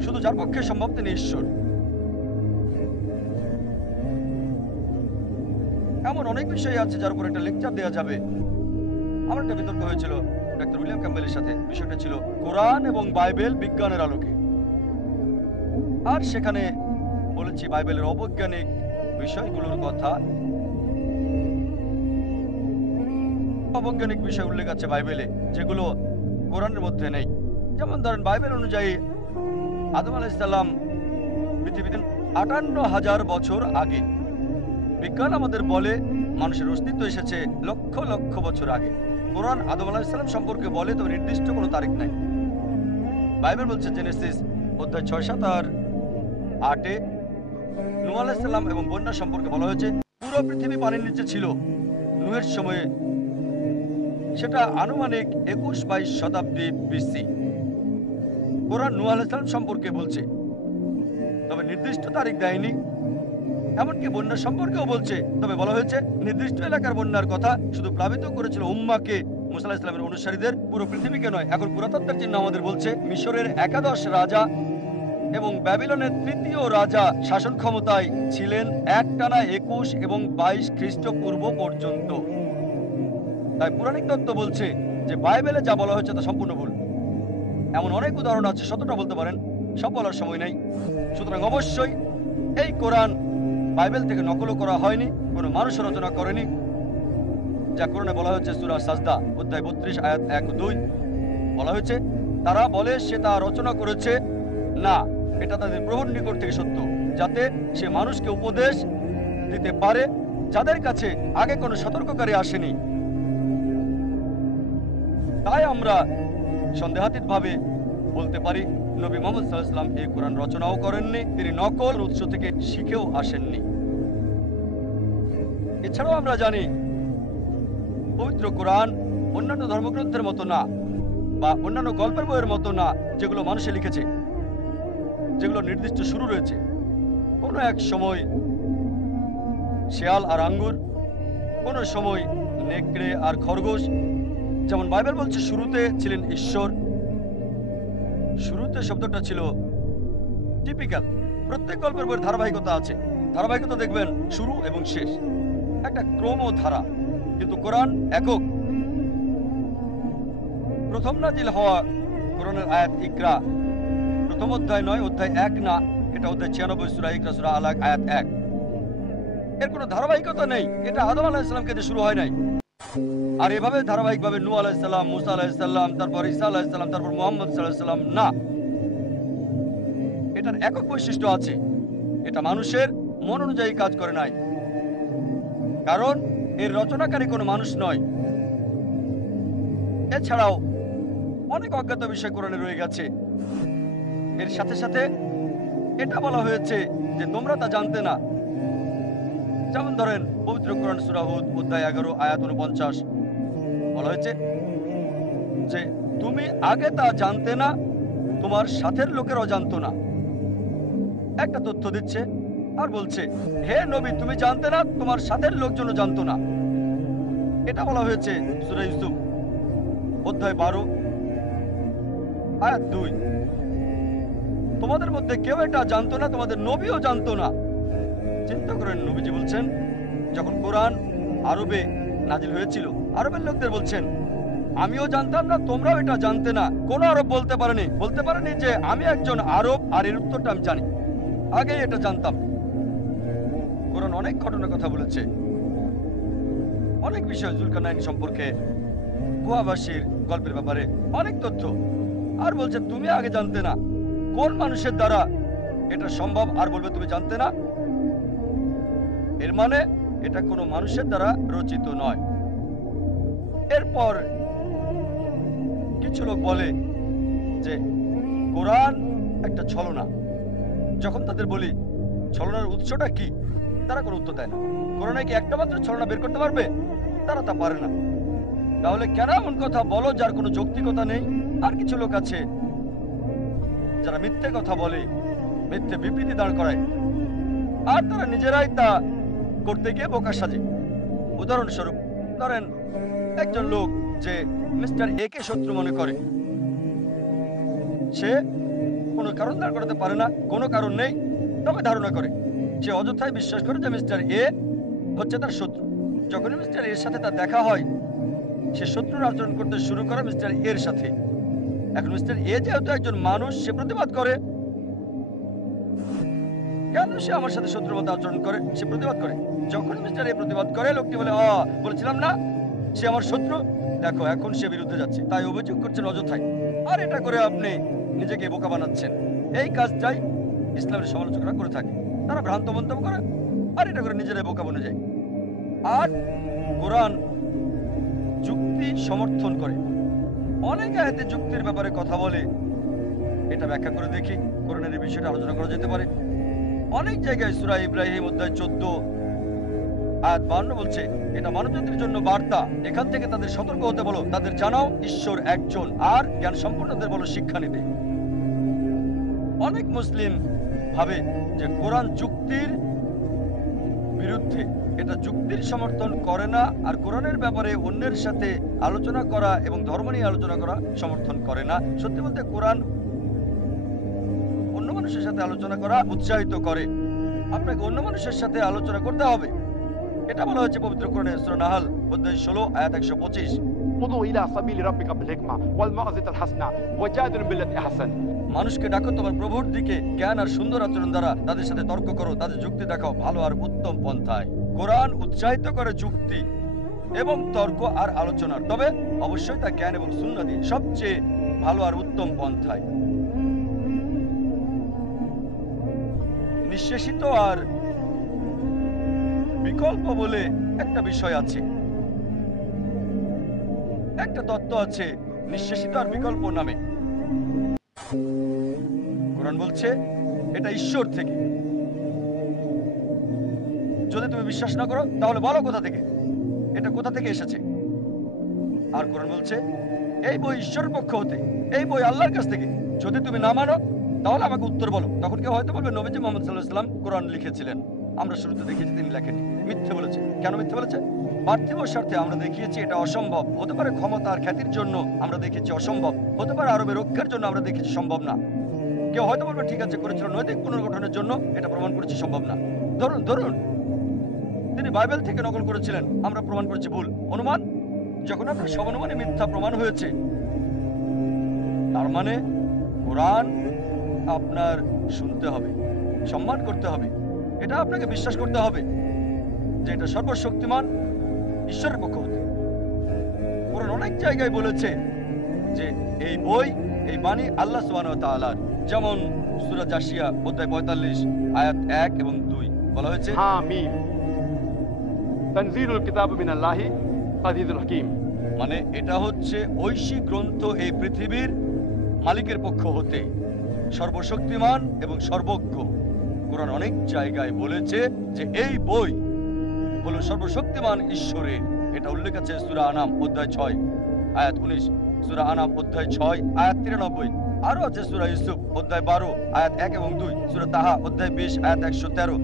শুধু যার পক্ষে সম্ভব তিনি ঈশ্বর। এমন অনেক বিষয় আছে যার উপর একটা লেকচার দেওয়া যাবে। আমার একটা বিতর্ক হয়েছিল ডাক্তার উইলিয়াম ক্যাম্বেলের সাথে। বিষয়টা ছিল কোরআন এবং বাইবেল বিজ্ঞানের আলোকে, আর সেখানে বলেছি বাইবেলের অবৈজ্ঞানিক বিষয়গুলোর কথা। অবৈজ্ঞানিক বিষয় উল্লেখ আছে বাইবেলে যেগুলো কোরআনের মধ্যে নেই। যেমন ধরেন, বাইবেল অনুযায়ী আদম আলাইহিস সালাম পৃথিবীতে 58,000 বছর আগে। বিজ্ঞান আমাদের বলে মানুষের অস্তিত্ব এসেছে লক্ষ লক্ষ বছর আগে। কোরআন আদম আলাইহিস সালাম সম্পর্কে বলে, তবে নির্দিষ্ট কোনো তারিখ নাই। বাইবেল বলছে জেনেসিস অধ্যায় 6, 7 আর 8-এ নূহ আলাইহিস সালাম এবং বন্যা সম্পর্কে বলা হয়েছে পুরো পৃথিবী পানির নিচে ছিল নূহের সময়ে। সেটা আনুমানিক 21-22 শতাব্দী বিসি। কোরআন নূহ আলাইহিস সালাম সম্পর্কে বলছে, তবে নির্দিষ্ট তারিখ দেয়নি। এমনকি বন্যার সম্পর্কেও বলছে, তবে বলা হয়েছে নির্দিষ্ট এলাকার বন্যার কথা, শুধু প্লাবিত করেছিল উম্মাকে মুসা আলাইহিস সালামের অনুসারীদের, পুরো পৃথিবীকে নয়। এখন পুরাতত্ত্বের চিহ্ন আমাদের বলছে মিশরের 11 রাজা এবং ব্যাবিলনের 3য় রাজা শাসন ক্ষমতায় ছিলেন একটানা 21 এবং 22 খ্রিস্টপূর্ব পর্যন্ত। তাই পৌরাণিক তত্ত্ব বলছে যে বাইবেলে যা বলা হয়েছে তা সম্পূর্ণ ভুল। এমন অনেক উদাহরণ আছে, শতটা বলতে পারেন, সব বলার সময় নেই। সুতরাং অবশ্যই এই কোরআন বাইবেল থেকে নকল করা হয়নি, কোনো মানুষ রচনা করেনি। যা কোরআনে বলা হয়েছে সূরা সাজদা অধ্যায় 32 আয়াত 1 ও 2 বলা হয়েছে, তারা বলে সে তা রচনা করেছে, না, এটা তাদের প্রভুর নিকট থেকে সত্য, যাতে সে মানুষকে উপদেশ দিতে পারে যাদের কাছে আগে কোনো সতর্ককারী আসেনি। তাই আমরা সন্দেহাতীতভাবে বলতে পারি নবী মুহাম্মদ সাল্লাল্লাহু আলাইহি ওয়াসাল্লাম এই কোরআন রচনাও করেননি, তিনি নকল উৎস থেকে শিখেও আসেননি। এছাড়াও আমরা জানি পবিত্র কোরআন অন্যান্য ধর্মগ্রন্থের মতো না, বা অন্যান্য গল্পের বইয়ের মতো না যেগুলো মানুষে লিখেছে, যেগুলো নির্দিষ্ট শুরু রয়েছে। কোনো এক সময় শেয়াল আর আঙ্গুর, কোনো সময় নেকড়ে আর খরগোশ। যেমন বাইবেল বলছে শুরুতে ছিলেন ঈশ্বর। শুরুতে শব্দটা ছিল টিপিক্যাল। প্রত্যেক গল্পের বইয়ের ধারাবাহিকতা আছে, ধারাবাহিকতা দেখবেন শুরু এবং শেষ, একটা ক্রমধারা। কিন্তু কোরআন একক। প্রথম নাজিল হওয়া কোরআনের আয়াত ইকরা, প্রথম অধ্যায় নয়, অধ্যায় 1 না, এটা অধ্যায় 96 সূরা ইকরা সূরা আলাক আয়াত 1। এর কোনো ধারাবাহিকতা নেই, এটা আদম আলাইহিস সালামকে দিয়ে শুরু হয় নাই। আর এভাবে ধারাবাহিকভাবে নূহ আলাইহিস সালাম, মুসা আলাইহিস সালাম, তারপর ঈসা আলাইহিস সালাম, তারপর মুহাম্মদ সাল্লাল্লাহু আলাইহি সাল্লাম, না। এটার একক বৈশিষ্ট্য আছে, এটা মানুষের মন অনুযায়ী কাজ করে নাই, কারণ এর রচনাকারী কোনো মানুষ নয়। এছাড়াও অনেক অজ্ঞাত বিষয় কোরআনে রয়ে গেছে। এর সাথে সাথে এটা বলা হয়েছে যে তোমরা তা জানতে না। যেমন ধরেন পবিত্র কোরআন সূরা হুদ অধ্যায় 11 আয়াত 49 বলা হয়েছে যে তুমি আগে তা জানতে না, তোমার সাথের লোকেরাও জানতো না। একটা তথ্য দিচ্ছে আর বলছে, হে নবী, তুমি জানতে না, তোমার সাথের লোকজনও জানতো না। এটা বলা হয়েছে সূরা ইউসুফ অধ্যায় 12 আয়াত 2। তোমাদের মধ্যে কেউ এটা জানতো না, তোমাদের নবীও জানতো না। চিন্তা করেন, নবীজি বলছেন যখন কোরআন আরবে নাজিল হয়েছিল, আরবের লোকদের বলছেন আমিও জানতাম না, তোমরাও এটা জানতে না। কোন আরব বলতে পারেনি যে আমি একজন আরব আর এর উত্তরটা আমি জানি, আগে এটা জানতাম। কোরআন অনেক ঘটনার কথা বলেছে, অনেক বিষয়, জুলকারনাইন সম্পর্কে, কুয়াবাসীর গল্পের ব্যাপারে অনেক তথ্য। আর বলছে তুমি আগে জানতে না। কোন মানুষের দ্বারা এটা সম্ভব আর বলবে তুমি জানতে না? এর মানে এটা কোনো মানুষের দ্বারা রচিত নয়। এরপর কিছু লোক বলে যে কোরআন একটা ছলনা। যখন তাদের বলি ছলনার উৎসটা কি, তারা কোনো উত্তর দেয় না। কোরআনে কি একটা মাত্র ছলনা বের করতে পারবে? তারা তা পারে না। তাহলে কেন এমন কথা বলো যার কোনো যৌক্তিকতা নেই? আর কিছু লোক আছে যারা মিথ্যে কথা বলে, মিথ্যে বিবৃতি দাঁড় করায়, আর তারা নিজেরাই তা করতে গিয়ে বোকা সাজে। উদাহরণস্বরূপ ধরেন একজন লোক যে মিস্টার এ কে শত্রু মনে করে, সে কোনো কারণ দাঁড় করাতে পারে না, কোনো কারণ নেই, তবে ধারণা করে, সে অযথায় বিশ্বাস করে যে মিস্টার এ হচ্ছে তার শত্রু। যখন মিস্টার এর সাথে তার দেখা হয়, সে শত্রুর আচরণ করতে শুরু করে মিস্টার এর সাথে। এখন মিস্টার এ যেহেতু একজন মানুষ, সে প্রতিবাদ করে, কেন সে আমার সাথে শত্রুর মতো আচরণ করে, সে প্রতিবাদ করে। যখন মিস্টার এ প্রতিবাদ করে, লোকটি বলে বলেছিলাম না সে আমার শত্রু, দেখো এখন সে বিরুদ্ধে যাচ্ছে, তাই অভিযোগ করছেন অযথায়। আর এটা করে আপনি নিজেকে বোকা বানাচ্ছেন। এই কাজটাই ইসলামের সমালোচকরা করে থাকে। তারা ভ্রান্ত মন্তব্য করে আর এটা করে নিজেরাই বোকা বনে যায়। আর কোরআন যুক্তি সমর্থন করে, অনেক আয়াতে যুক্তির ব্যাপারে কথা বলে। এটা ব্যাখ্যা করে দেখি, কোরআনের এই বিষয়টা আলোচনা করা যেতে পারে। অনেক জায়গায় সূরা ইব্রাহিম অধ্যায় 14 আয়াত 52 বলছে এটা মানবজাতির জন্য বার্তা, এখান থেকে তাদের সতর্ক হতে বলো, তাদের জানাও ঈশ্বর একজন, আর জ্ঞান সম্পন্নদের বলো শিক্ষা নিতে। অনেক মুসলিম ভাবে যে কোরআন যুক্তির বিরুদ্ধে বিরুদ্ধে। এটা যুক্তির সমর্থন করে না, আর কোরআনের ব্যাপারে অন্যের সাথে আলোচনা করা এবং ধর্ম নিয়ে আলোচনা করা সমর্থন করে না। সত্যি বলতে কোরআন অন্য মানুষের সাথে আলোচনা করা উৎসাহিত করে। আপনাকে অন্য মানুষের সাথে আলোচনা করতে হবে। এটা বলা হয়েছে পবিত্র কোরআনে সূরা নাহল অধ্যায় 16 আয়াত 125। উদু ইলা সাবিলি রাব্বিকা বিল হিকমা ওয়াল মাউযিজাতিল হাসানা ওয়াজাদিলহুম বিল্লাতি আহসান। মানুষকে ডাকো তোমার প্রভুর দিকে, জ্ঞান আর সুন্দর আচরণ দ্বারা তাদের সাথে তর্ক করো, তাদের যুক্তি দেখাও ভালো আর উত্তম পন্থায়। কোরআন উৎসাহিত করে যুক্তি এবং তর্ক আর আলোচনার, তবে অবশ্যই তা জ্ঞান এবং সুন্নাহ দিয়ে সবচেয়ে ভালো আর উত্তম পন্থায়। নিঃশেষিত আর বিকল্প বলে একটা বিষয় আছে, একটা তত্ত্ব আছে নিঃশেষিত আর বিকল্প নামে। কোরআন বলছে এটা ঈশ্বর থেকে। যদি তুমি বিশ্বাস না করো তাহলে বলো কোথা থেকে, এটা কোথা থেকে এসেছে। আর কোরআন বলছে এই বই ঈশ্বরের পক্ষ হতে, এই বই আল্লাহর কাছ থেকে। যদি তুমি না মানো তাহলে আমাকে উত্তর বলো। তখন কেউ হয়তো বলবে নবীজি মুহাম্মদ সাল্লাল্লাহু আলাইহি ওয়াসাল্লাম কোরআন লিখেছিলেন। আমরা শুরুতে দেখেছি তিনি লেখেনি, মিথ্যে বলেছে। কেন মিথ্যে বলেছে? পার্থিব স্বার্থে আমরা দেখিয়েছি এটা অসম্ভব। হতে পারে ক্ষমতা আর খ্যাতির জন্য আমরা দেখেছি অসম্ভব, হতে পারে আরবের রক্ষার জন্য আমরা দেখেছি সম্ভব না। কেউ হয়তো বলবে ঠিক আছে করেছিল নৈতিক পুনর্গঠনের জন্য, এটা প্রমাণ করেছি সম্ভব না। ধরুন তিনি বাইবেল থেকে নকল করেছিলেন, আমরা প্রমাণ করেছি ভুল। অনুমান, যখন আপনার সব অনুমানে মিথ্যা প্রমাণ হয়েছে, তার মানে কোরআন আপনার শুনতে হবে, সম্মান করতে হবে, এটা আপনাকে বিশ্বাস করতে হবে যে এটা সর্বশক্তিমান ঈশ্বরের পক্ষ হতে। কোরআন অনেক জায়গায় বলেছে যে এই বই, এই বাণী আল্লাহ সুবহানাহু ওয়া তাআলার। যেমন সূরা জাসিয়া অধ্যায় 45 আয়াত 1 এবং 2 বলা হয়েছে হামিম তানজিলুল কিতাব মিনাল্লাহি আজিজুল হাকীম। মানে এটা হচ্ছে ঐশী গ্রন্থ এই পৃথিবীর মালিকের পক্ষ হতে, সর্বশক্তিমান এবং সর্বজ্ঞ। কোরআন অনেক জায়গায় বলেছে যে এই বই হলো সর্বশক্তিমান ঈশ্বরের। এটা উল্লেখ আছে সূরা আনাম অধ্যায় 6 আয়াত 19, সূরা আনাম অধ্যায় 6 আয়াত 93। আরো আছে সূরা ইউসুফ অধ্যায় 12 আয়াত 1 এবং 2, সূরা তাহা অধ্যায় 20 আয়াত 113।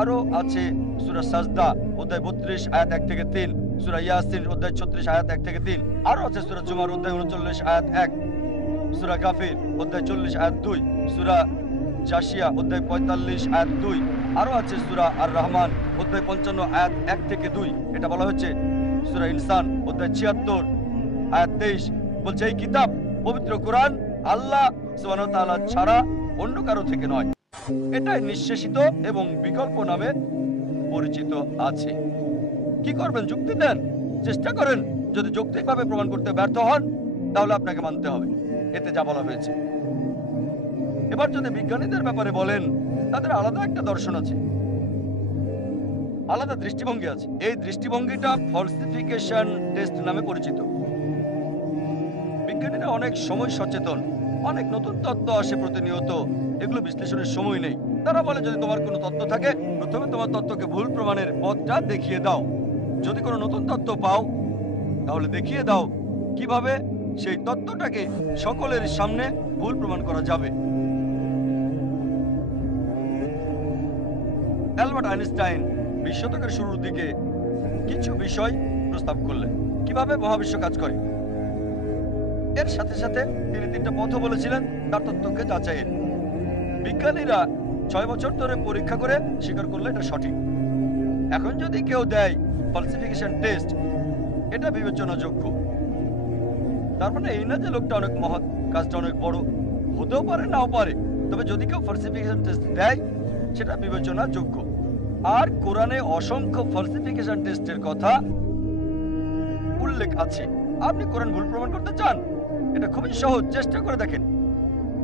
আরো আছে সূরা সাজদা অধ্যায় 32 আয়াত 1 থেকে 3, সূরা ইয়াসিন অধ্যায় 36 আয়াত 1 থেকে 3। আরো আছে সূরা জুমার অধ্যায় 39 আয়াত 1, সূরা গাফির অধ্যায় 40 আয়াত 2, সূরা জাসিয়া অধ্যায় 45 আয়াত 2। আরো আছে সূরা আর রহমান অধ্যায় 55 আয়াত 1 থেকে 2। এটা বলা হচ্ছে সূরা ইনসান অধ্যায় 76 আয়াত 23। বলছে এই কিতাব পবিত্র কোরআন আল্লাহ সুবহানাহু ওয়া তাআলা ছাড়া অন্য কারো থেকে নয়। এটাই নিঃশেষিত এবং বিকল্প নামে পরিচিত আছে। কি করবেন? যুক্তি দেন, চেষ্টা করেন। যদি যৌক্তিকভাবে প্রমাণ করতে ব্যর্থ হন তাহলে আপনাকে মানতে হবে এতে যা বলা হয়েছে। এবার যদি বিজ্ঞানীদের ব্যাপারে বলেন, তাদের আলাদা একটা দর্শন আছে, আলাদা দৃষ্টিভঙ্গি আছে। এই দৃষ্টিভঙ্গিটা ফলসিফিকেশন টেস্ট নামে পরিচিত। বিজ্ঞানীরা অনেক সময় সচেতন, অনেক নতুন তত্ত্ব আসে প্রতিনিয়ত, এগুলো বিশ্লেষণের সময় নেই। তারা বলে যদি তোমার কোনো তত্ত্ব থাকে প্রথমে তোমার তত্ত্বকে ভুল প্রমাণের পথটা দেখিয়ে দাও। যদি কোনো নতুন তত্ত্ব পাও তাহলে দেখিয়ে দাও কিভাবে সেই তত্ত্বটাকে সকলের সামনে ভুল প্রমাণ করা যাবে। অ্যালবার্ট আইনস্টাইন 20 শতকের শুরুর দিকে কিছু বিষয় প্রস্তাব করলেন, কিভাবে মহাবিশ্ব কাজ করে। এর সাথে সাথে তিনি 3টা পথও বলেছিলেন তার তত্ত্বকে যাচাইয়ের। বিজ্ঞানীরা 6 বছর ধরে পরীক্ষা করে স্বীকার করলে এটা সঠিক। এখন যদি কেউ দেয় ফলসিফিকেশন টেস্ট, এটা বিবেচনাযোগ্য। তার মানে এই না যে লোকটা অনেক মহৎ, কাজটা অনেক বড়, হতেও পারে নাও পারে, তবে যদি কেউ ফলসিফিকেশন টেস্ট দেয় সেটা বিবেচনাযোগ্য। আর কোরআনে অসংখ্য ফলসিফিকেশন টেস্টের কথা উল্লেখ আছে। আপনি কোরআন ভুল প্রমাণ করতে চান, এটা খুবই সহজ, চেষ্টা করে দেখেন,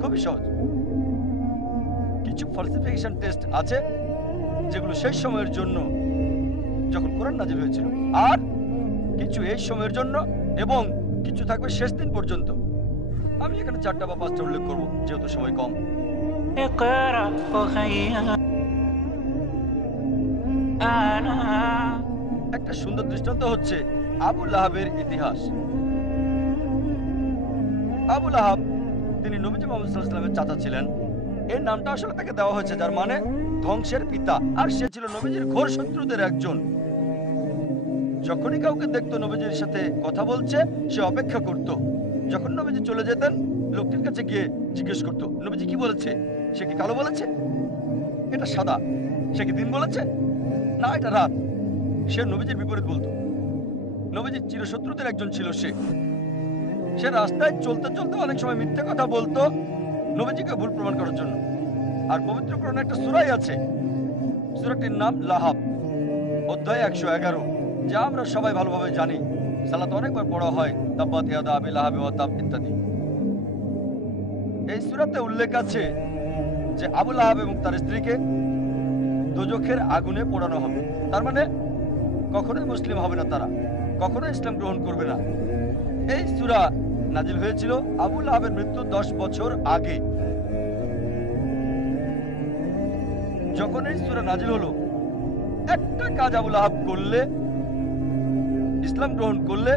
খুবই সহজ। কিছু ফলসিফিকেশন টেস্ট আছে যেগুলো সেই সময়ের জন্য যখন কোরআন নাজিল হয়েছিল, আর কিছু এই সময়ের জন্য, এবং কিছু থাকবে শেষ দিন পর্যন্ত। আমি এখানে 4টা বা 5টা উল্লেখ করব যেহেতু সময় কম। একটা সুন্দর দৃষ্টান্ত হচ্ছে আবু লাহাবের ইতিহাস। আবু লাহাব তিনি নবীজি মুহাম্মদ সাল্লাল্লাহু আলাইহি ওয়াসাল্লামের চাচা ছিলেন। এই নামটা আসলে তাকে দেওয়া হয়েছে, যার মানে ধ্বংসের পিতা। আর সে ছিল নবীজির ঘোর শত্রুদের একজন। যখনই কাউকে দেখতো নবীজির সাথে কথা বলছে, সে অপেক্ষা করত। যখন নবীজি চলে যেতেন, লোকটির কাছে গিয়ে জিজ্ঞেস করতো, নবীজি কি বলেছে? সে কি কালো বলেছে? এটা সাদা। সে কি দিন বলেছে? না, এটা রাত। সে নবীজির বিপরীত বলতো। নবীজির চিরশত্রুদের একজন ছিল সে। সে রাস্তায় চলতে চলতে অনেক সময় মিথ্যে কথা বলতো নবীজিকে ভুল প্রমাণ করার জন্য। আর পবিত্র কোরআনে একটা সূরাই আছে, সূরাটির নাম লাহাব, অধ্যায় 111, যা আমরা সবাই ভালোভাবে জানি। সালাতে অনেকবার পড়া হয়, তাব্বাত ইয়াদা আবি লাহাব ওয়া তাব ইত্যাদি। এই সূরাতে উল্লেখ আছে যে আবু লাহাব এবং তার স্ত্রীকে দোজখের আগুনে পোড়ানো হবে। তার মানে কখনোই মুসলিম হবে না, তারা কখনোই ইসলাম গ্রহণ করবে না। এই সূরা নাজিল হয়েছিল আবু লাহাবের মৃত্যু 10 বছর আগে। যখন এই সূরা নাজিল হলো, একটা কাজ আবু লাহাব করলে, ইসলাম গ্রহণ করলে,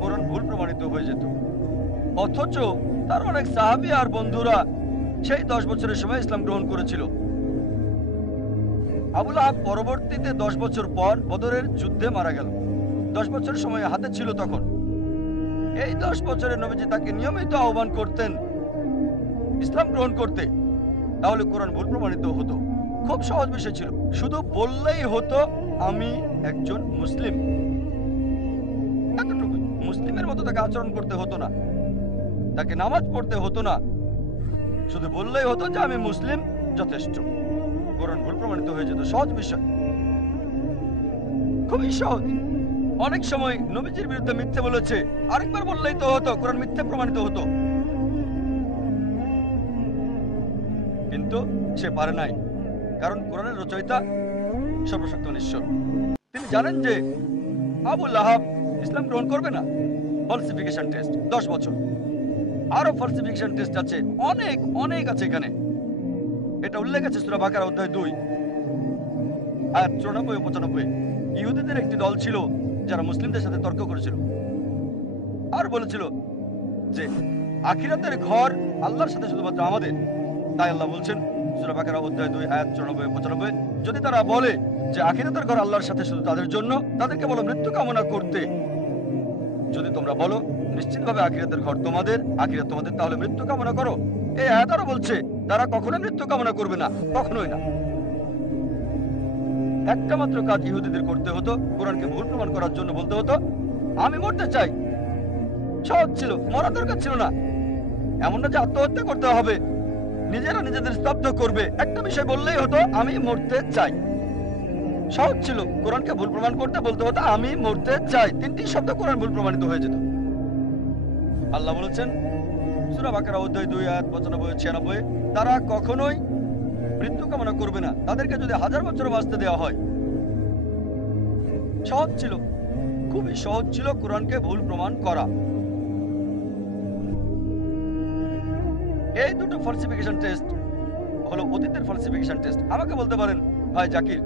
কোরআন ভুল প্রমাণিত হয়ে যেত। অথচ তার অনেক সাহাবী আর বন্ধুরা সেই 10 বছরের সময় ইসলাম গ্রহণ করেছিল। আবু লাহাব পরবর্তীতে 10 বছর পর বদরের যুদ্ধে মারা গেল। 10 বছর সময় হাতে ছিল তখন। এই 10 বছরে নবীজি তাকে নিয়মিত আহ্বান করতেন ইসলাম গ্রহণ করতে, তাহলে কোরআন ভুল প্রমাণিত হতো। খুব সহজ বিষয় ছিল, শুধু বললেই হতো আমি একজন মুসলিম, এতটুকুই। মুসলিমের মতো তাকে আচরণ করতে হতো না, তাকে নামাজ পড়তে হতো না, শুধু বললেই হতো যে আমি মুসলিম, যথেষ্ট। কোরআন ভুল প্রমাণিত হয়ে যেত। সহজ বিষয়, খুবই সহজ। অনেক সময় নবীজির বিরুদ্ধে মিথ্যে বলেছে, আরেকবার বললেই তো হতো, কোরআন মিথ্যে প্রমাণিত হতো। কিন্তু সে পারে নাই, কারণ কোরআনের রচয়িতা সর্বশক্তিমান ঈশ্বর। তিনি জানেন যে আবু লাহাব ইসলাম গ্রহণ করবে না। ফলসিফিকেশন টেস্ট 10 বছর, আরো ফলসিফিকেশন টেস্ট আছে, অনেক অনেক আছে এখানে। এটা উল্লেখ আছে সূরা বাকারা অধ্যায় 2 আয়াত 94 ও 95। ইহুদিদের একটি দল ছিল যারা মুসলিমদের সাথে তর্ক করেছিল আর বলেছিল যে আখিরাতের ঘর আল্লাহর সাথে শুধুমাত্র আমাদের। তাই আল্লাহ বলছেন সূরা বাকারা অধ্যায় 2 আয়াত 94 ও 95, যদি তারা বলে যে আখিরাতের ঘর আল্লাহর সাথে শুধু তাদের জন্য, তাদেরকে বলো মৃত্যু কামনা করতে। যদি তোমরা বলো নিশ্চিতভাবে আখিরাতের ঘর তোমাদের, আখিরাত তোমাদের, তাহলে মৃত্যু কামনা করো। এই আয়াত আরো বলছে তারা কখনোই মৃত্যু কামনা করবে না, কখনোই না। একটা মাত্র কাজ ইহুদিদের করতে হতো, কোরআনকে ভুল প্রমাণ করার জন্য বলতে হতো আমি মরতে চাই। সহজ ছিল, মরা দরকার ছিল না। এমন না যে আত্মহত্যা করতে হবে, নিজেরা নিজেদের স্তব্ধ করবে। একটা বিষয় বললেই হতো আমি মরতে চাই। সহজ ছিল, কোরআনকে ভুল প্রমাণ করতে বলতে হতো আমি মরতে চাই। 3টি শব্দ কোরআন ভুল প্রমাণিত হয়ে যেত। আল্লাহ বলেছেন সূরা বাকারা অধ্যায় 2 আয়াত 95 ও 96, তারা কখনোই মৃত্যু কামনা করবে না, তাদেরকে যদি 1000 বছর বাঁচতে দেওয়া হয়। সহজ ছিল, খুবই সহজ ছিল কোরআনকে ভুল প্রমাণ করা। এই দুটো ফলসিফিকেশন টেস্ট হলো অতীতের ফলসিফিকেশন টেস্ট। আমাকে বলতে পারেন ভাই জাকির,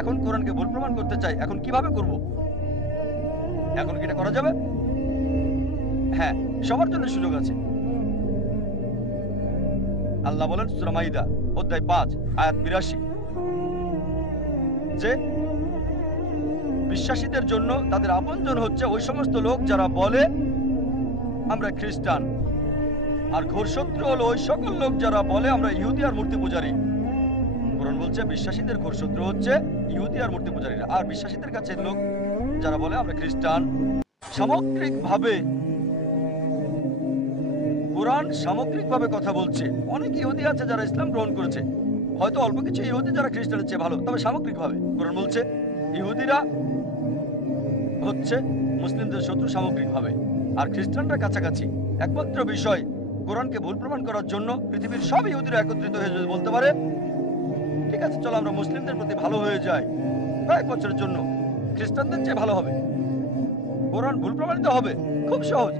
এখন কোরআনকে ভুল প্রমাণ করতে চাই, এখন কিভাবে করব? এখন কি এটা করা যাবে? হ্যাঁ, সবার জন্য সুযোগ আছে। আল্লাহ বলেন সূরা মাইদা অধ্যায় 5 আয়াত 82 যে বিশ্বাসীদের জন্য তাদের আপনজন হচ্ছে ওই সমস্ত লোক যারা বলে আমরা খ্রিস্টান, আর ঘোর শত্রু হলো ওই সকল লোক যারা বলে আমরা ইহুদি আর মূর্তি পূজারী। কোরআন বলছে বিশ্বাসীদের ঘোর শত্রু হচ্ছে ইহুদি আর মূর্তি পূজারীরা, আর বিশ্বাসীদের কাছে লোক যারা বলে আমরা খ্রিস্টান। সামগ্রিকভাবে কোরআন সামগ্রিকভাবে কথা বলছে। অনেক ইহুদি আছে যারা ইসলাম গ্রহণ করেছে, হয়তো অল্প কিছু ইহুদি যারা খ্রিস্টানের চেয়ে ভালো, তবে সামগ্রিকভাবে কোরআন বলছে ইহুদিরা হচ্ছে মুসলিমদের শত্রু সামগ্রিকভাবে, আর খ্রিস্টানরা কাছাকাছি। একমাত্র বিষয় কোরআনকে ভুল প্রমাণ করার জন্য পৃথিবীর সব ইহুদিরা একত্রিত হয়ে যদি বলতে পারে ঠিক আছে চলো আমরা মুসলিমদের প্রতি ভালো হয়ে যাই, কয়েক বছরের জন্য খ্রিস্টানদের চেয়ে ভালো হবে, কোরআন ভুল প্রমাণিত হবে। খুব সহজ,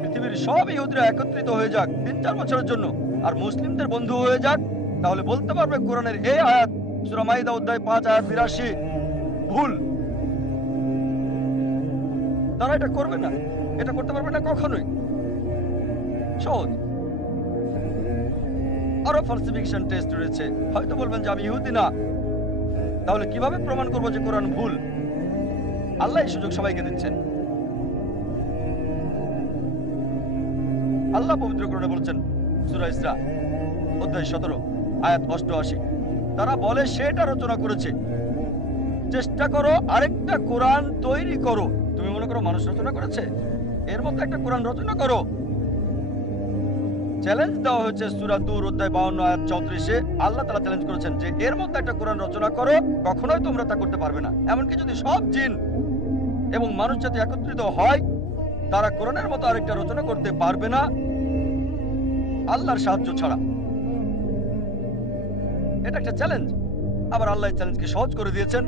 পৃথিবীর সব ইহুদিরা একত্রিত হয়ে যাক 3-4 বছরের জন্য আর মুসলিমদের বন্ধু হয়ে যাক, তাহলে বলতে পারবে কোরআনের এই আয়াত সূরা মাইদা অধ্যায় 5 আয়াত 82 ভুল। তারা এটা করবে না, এটা করতে পারবে না কখনোই। সহজ। আরো ফালসিফিকেশন টেস্ট রয়েছে। হয়তো বলবেন যে আমি ইহুদি না, তাহলে কিভাবে প্রমাণ করবো যে কোরআন ভুল? আল্লাহ এই সুযোগ সবাইকে দিচ্ছেন। আল্লাহ পবিত্র কোরআনে বলছেন, সূরা ইসরা অধ্যায় 17 আয়াত 88, তারা বলে সেটা রচনা করেছে। চেষ্টা করো আরেকটা কোরআন তৈরি করো। তুমি মনে করো মানুষ রচনা করেছে? এর মতো একটা কোরআন রচনা করো। চ্যালেঞ্জ দেওয়া হয়েছে সূরা তুর অধ্যায় 52 আয়াত 34-এ। আল্লাহ তাআলা চ্যালেঞ্জ করেছেন যে এর মতো একটা কোরআন রচনা করো, কখনোই তোমরা তা করতে পারবে না। এমনকি যদি সব জিন এবং মানুষ যাতে একত্রিত হয়, তারা কোরআনের মতো আরেকটা রচনা করতে পারবে না আল্লাহর সাহায্য ছাড়া। এটা একটা চ্যালেঞ্জ। আবার আল্লাহ এই চ্যালেঞ্জকে সহজ করে দিয়েছেন।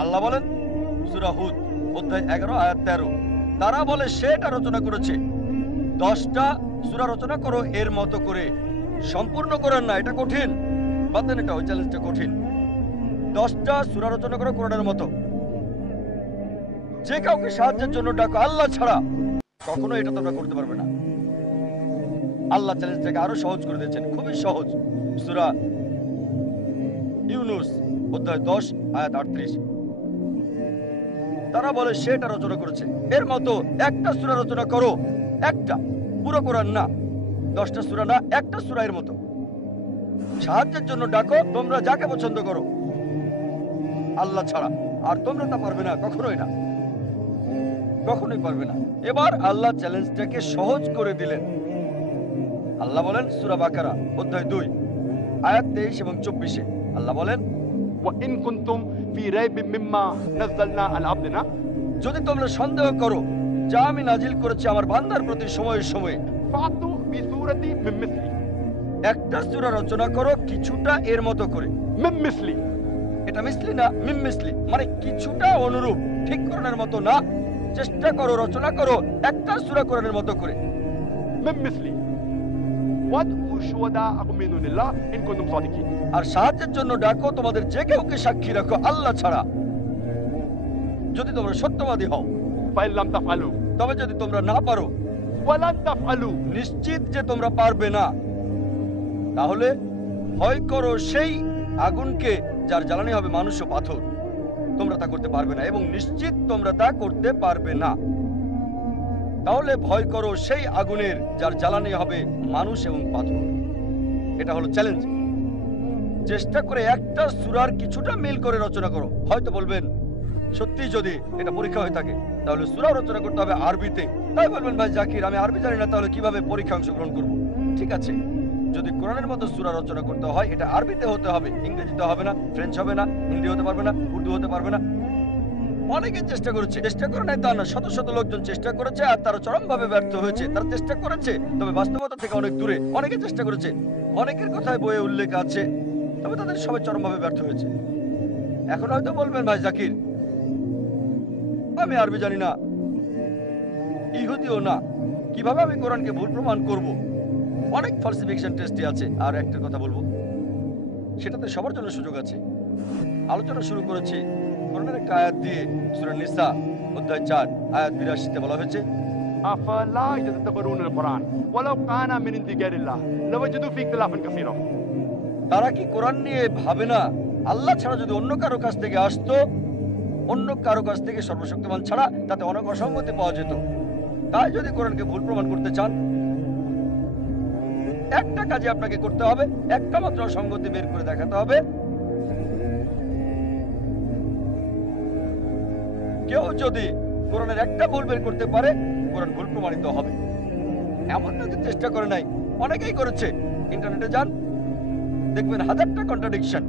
আল্লাহ বলেন সূরা হুদ অধ্যায় 11 আয়াত 13, তারা বলে সেটা রচনা করেছে। 10টা সূরা রচনা করো এর মতো করে। সম্পূর্ণ কোরআন না, এটা কঠিন। বাদ দেন এটা, ওই চ্যালেঞ্জটা কঠিন। 10টা সূরা রচনা করো কোরআনের মতো। যে কাউকে সাহায্যের জন্য ডাকো আল্লাহ ছাড়া, কখনো এটা তোমরা করতে পারবে না। আল্লাহ চ্যালেঞ্জটাকে আরো সহজ করে দিয়েছেন, খুবই সহজ। সূরা ইউনূস অধ্যায় 10 আয়াত 38, তারা বলে সেটা রচনা করেছে। এর মতো একটা সূরা রচনা করো, একটা, পুরো কোরআন না, 10টা সূরা না, একটা সূরা এর মতো। সাহায্যের জন্য ডাকো তোমরা যাকে পছন্দ করো আল্লাহ ছাড়া, আর তোমরা তা পারবে না, কখনোই না, কখনোই পারবে না। এবার আল্লাহ চ্যালেঞ্জটাকে সহজ করে দিলেন। আল্লাহ বলেন সূরা বাকারা অধ্যায় 2 আয়াত 23 এবং 24-এ, আল্লাহ বলেন وإن كنتم في ريب مما نزلنا على عبدنا যদি তোমরা সন্দেহ করো যা আমি নাজিল করেছি আমার বান্দার প্রতি সময়ে সময়ে, فأتوا بسورة من مثلي একটা সূরা রচনা করো কিছুটা এর মতো করে। من مثلي এটা মিসলি না, মিম মিসলি, মানে কিছুটা অনুরূপ, ঠিক কোরআনের মতো না। চেষ্টা করো, রচনা করো একটা সূরা কোরআনের মতো করে। من مثلي وادعوا شهداءكم من دون الله إن كنتم صادقين আর সাহায্যের জন্য ডাকো তোমাদের যে কাউকে সাক্ষী রাখো আল্লাহ ছাড়া, যদি তোমরা সত্যবাদী হও। فإن لم تفعلوا তবে যদি তোমরা না পারো, ولن تفعلوا নিশ্চিত যে তোমরা পারবে না, তাহলে ভয় করো সেই আগুনকে যার জ্বালানি হবে মানুষ ও পাথর। তোমরা তা করতে পারবে না এবং নিশ্চিত তোমরা তা করতে পারবে না। তাহলে ভয় করো সেই আগুনের যার জ্বালানি হবে মানুষ এবং পাথর। এটা হলো চ্যালেঞ্জ। চেষ্টা করে একটা সূরার কিছুটা মিল করে রচনা করো। হয়তো বলবেন সত্যি যদি এটা পরীক্ষা হয়ে থাকে তাহলে সূরাও রচনা করতে হবে আরবিতে। তাই বলবেন ভাই জাকির আমি আরবি জানি না, তাহলে কিভাবে পরীক্ষা অংশগ্রহণ করব? ঠিক আছে, যদি কোরআনের মতো সূরা রচনা করতে হয় এটা আরবিতে হতে হবে, ইংরেজিতে হবে না, ফ্রেঞ্চ হবে না, হিন্দি হতে পারবে না, উর্দু হতে পারবে না। অনেকে চেষ্টা করেছে, চেষ্টা করে নাই তা না, শত শত লোকজন চেষ্টা করেছে আর তারা চরমভাবে ব্যর্থ হয়েছে। তারা চেষ্টা করেছে তবে বাস্তবতা থেকে অনেক দূরে। অনেকে চেষ্টা করেছে, অনেকের কথায় বইয়ে উল্লেখ আছে, তবে তাদের সবাই চরমভাবে ব্যর্থ হয়েছে। এখন হয়তো বলবেন ভাই জাকির আমি আরবি জানি না, ইহুদিও না, কিভাবে আমি কোরআনকে ভুল প্রমাণ করব? অনেক ফালসিফিকেশন টেস্টই আছে। আর একটা কথা বলবো, সেটাতে সবার জন্য সুযোগ আছে। আলোচনা শুরু করেছি কোরআনের একটা আয়াত দিয়ে। সূরা নিসা অধ্যায় 4 আয়াত 82-তে বলা হয়েছে أفلا يتدبرون القرآن ولو كان من عند غير الله لوجدوا فيه اختلافا كثيرا তারা কি কোরআন নিয়ে ভাবে না আল্লাহ ছাড়া যদি অন্য কারো কাছ থেকে আসতো, অন্য কারো কাছ থেকে সর্বশক্তিমান ছাড়া, তাতে অনেক অসঙ্গতি পাওয়া যেত। তাই যদি কোরআনকে ভুল প্রমাণ করতে চান একটা কাজে আপনাকে করতে হবে, একটা মাত্র অসঙ্গতি বের করে দেখাতে হবে। কেউ যদি কোরআনের একটা ভুল বের করতে পারে কোরআন ভুল প্রমাণিত হবে। এমন না যে চেষ্টা করে নাই, অনেকেই করেছে। ইন্টারনেটে যান, দেখবেন হাজারটা কন্ট্রাডিকশন,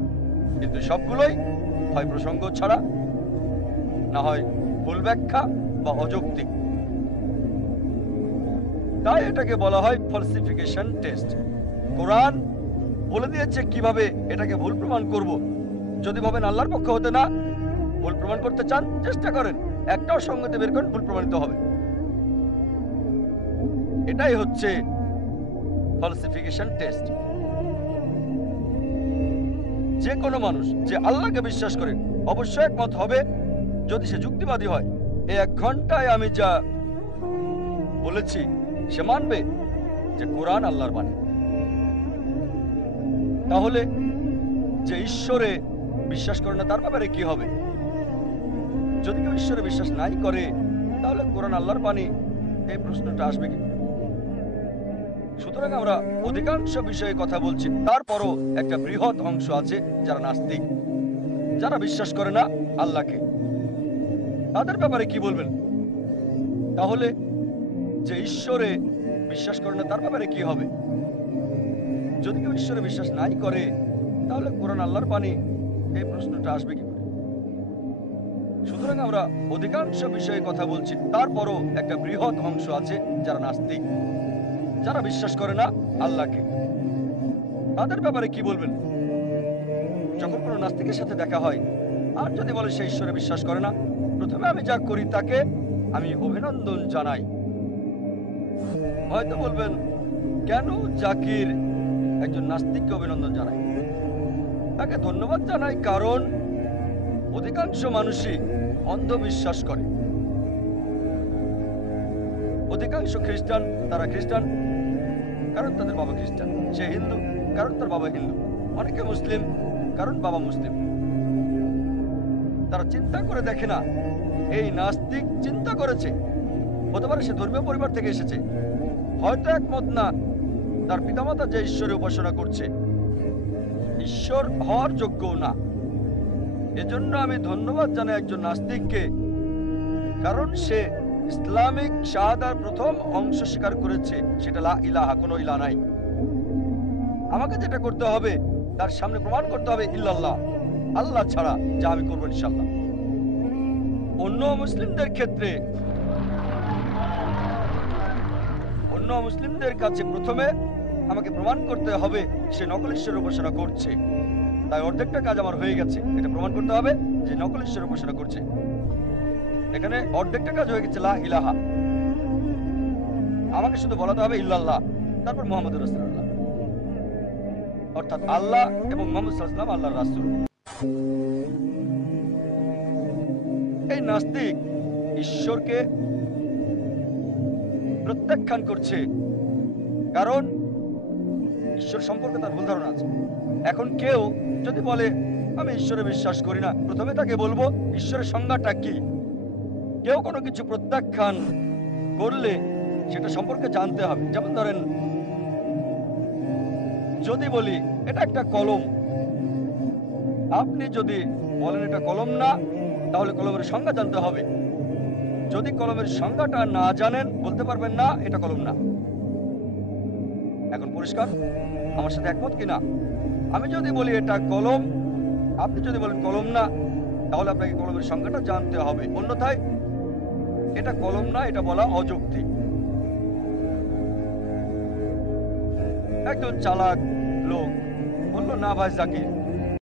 কিন্তু সবগুলোই হয় প্রসঙ্গ ছাড়া, না হয় ভুল ব্যাখ্যা বা অযৌক্তিক। তাই এটাকে বলা হয় ফলসিফিকেশন টেস্ট। কোরআন বলে দিয়েছে কিভাবে এটাকে ভুল প্রমাণ করব। যদি ভাবেন আল্লাহর পক্ষ হতে না, ভুল প্রমাণ করতে চান, চেষ্টা করেন, একটাও সঙ্গতি বের করেন, ভুল প্রমাণিত হবে। এটাই হচ্ছে ফলসিফিকেশন টেস্ট। যে কোনো মানুষ যে আল্লাহকে বিশ্বাস করে অবশ্যই একমত হবে, যদি সে যুক্তিবাদী হয়। এই 1 ঘন্টায় আমি যা বলেছি সে মানবে যে কোরআন আল্লাহর বাণী। তাহলে যে ঈশ্বরে বিশ্বাস করে না তার ব্যাপারে কি হবে? যদি কেউ ঈশ্বরে বিশ্বাস নাই করে তাহলে কোরআন আল্লাহর বাণী, এই প্রশ্নটা আসবে কি? সুতরাং আমরা অধিকাংশ বিষয়ে কথা বলছি, তারপরও একটা বৃহৎ অংশ আছে যারা নাস্তিক, যারা বিশ্বাস করে না আল্লাহকে। তাদের ব্যাপারে কি বলবেন? তাহলে যে ঈশ্বরে বিশ্বাস করে না তার ব্যাপারে কি হবে? যদি কেউ ঈশ্বরে বিশ্বাস নাই করে তাহলে কোরআন আল্লাহর বাণী, এই প্রশ্নটা আসবে কি? সুতরাং আমরা অধিকাংশ বিষয়ে কথা বলছি, তারপরও একটা বৃহৎ অংশ আছে যারা নাস্তিক, যারা বিশ্বাস করে না আল্লাহকে। তাদের ব্যাপারে কি বলবেন? যখন কোনো নাস্তিকের সাথে দেখা হয় আর যদি বলে সে ঈশ্বরে বিশ্বাস করে না, প্রথমে আমি যা করি তাকে আমি অভিনন্দন জানাই। হয়তো বলবেন, কেন জাকির একজন নাস্তিককে অভিনন্দন জানায়? তাকে ধন্যবাদ জানাই কারণ অধিকাংশ মানুষই অন্ধবিশ্বাস করে। অধিকাংশ খ্রিস্টান, তারা খ্রিস্টান কারণ তাদের বাবা খ্রিস্টান। সে হিন্দু কারণ তার বাবা হিন্দু। অনেকে মুসলিম কারণ বাবা মুসলিম। তারা চিন্তা করে দেখে না এই নাস্তিক চিন্তা করেছে, হতে পারে সে ধর্মীয় পরিবার থেকে এসেছে, হয়তো একমত না তার পিতামাতা যে ঈশ্বরের উপাসনা করছে ঈশ্বর হওয়ার যোগ্যও না। এজন্য আমি ধন্যবাদ জানাই একজন নাস্তিককে, কারণ সে ইসলামিক শাহাদার প্রথম অংশ স্বীকার করেছে, সেটা লা ইলাহা, কোনো ইলাহ নাই। আমাকে যেটা করতে হবে তার সামনে প্রমাণ করতে হবে ইল্লাল্লাহ, আল্লাহ ছাড়া, যা আমি করবো ইনশাআল্লাহ। অন্য মুসলিমদের ক্ষেত্রে, অন্য মুসলিমদের কাছে প্রথমে আমাকে প্রমাণ করতে হবে সে নকল ঈশ্বরের উপাসনা করছে। তাই অর্ধেকটা কাজ আমার হয়ে গেছে, এটা প্রমাণ করতে হবে যে নকল ঈশ্বরের উপাসনা করছে। এখানে অর্ধেকটা কাজ হয়ে গেছে লা ইলাহা। আমাকে শুধু বলাতে হবে ইল্লাল্লাহ, তারপর মুহাম্মদুর রাসূলুল্লাহ, অর্থাৎ আল্লাহ এবং মুহাম্মদ সাল্লাল্লাহু আলাইহি ওয়াসাল্লাম আল্লাহর রাসূল। এই নাস্তিক ঈশ্বরকে প্রত্যাখ্যান করছে কারণ ঈশ্বর সম্পর্কে তার ভুল ধারণা আছে। এখন কেউ যদি বলে আমি ঈশ্বরে বিশ্বাস করি না, প্রথমে তাকে বলবো ঈশ্বরের সংজ্ঞাটা কি। কেউ কোনো কিছু প্রত্যাখ্যান করলে সেটা সম্পর্কে জানতে হবে। যেমন ধরেন, যদি বলি এটা একটা কলম, আপনি যদি বলেন এটা কলম না, তাহলে কলমের সংজ্ঞা জানতে হবে। যদি কলমের সংজ্ঞাটা না জানেন বলতে পারবেন না এটা কলম না। এখন পরিষ্কার? আমার সাথে একমত কিনা? আমি যদি বলি এটা কলম, আপনি যদি বলেন কলম না, তাহলে আপনাকে কলমের সংজ্ঞাটা জানতে হবে, অন্যথায় এটা কলম না এটা বলা অযৌক্তিক। একজন চালাক লোক বলল, না ভাই জাকির,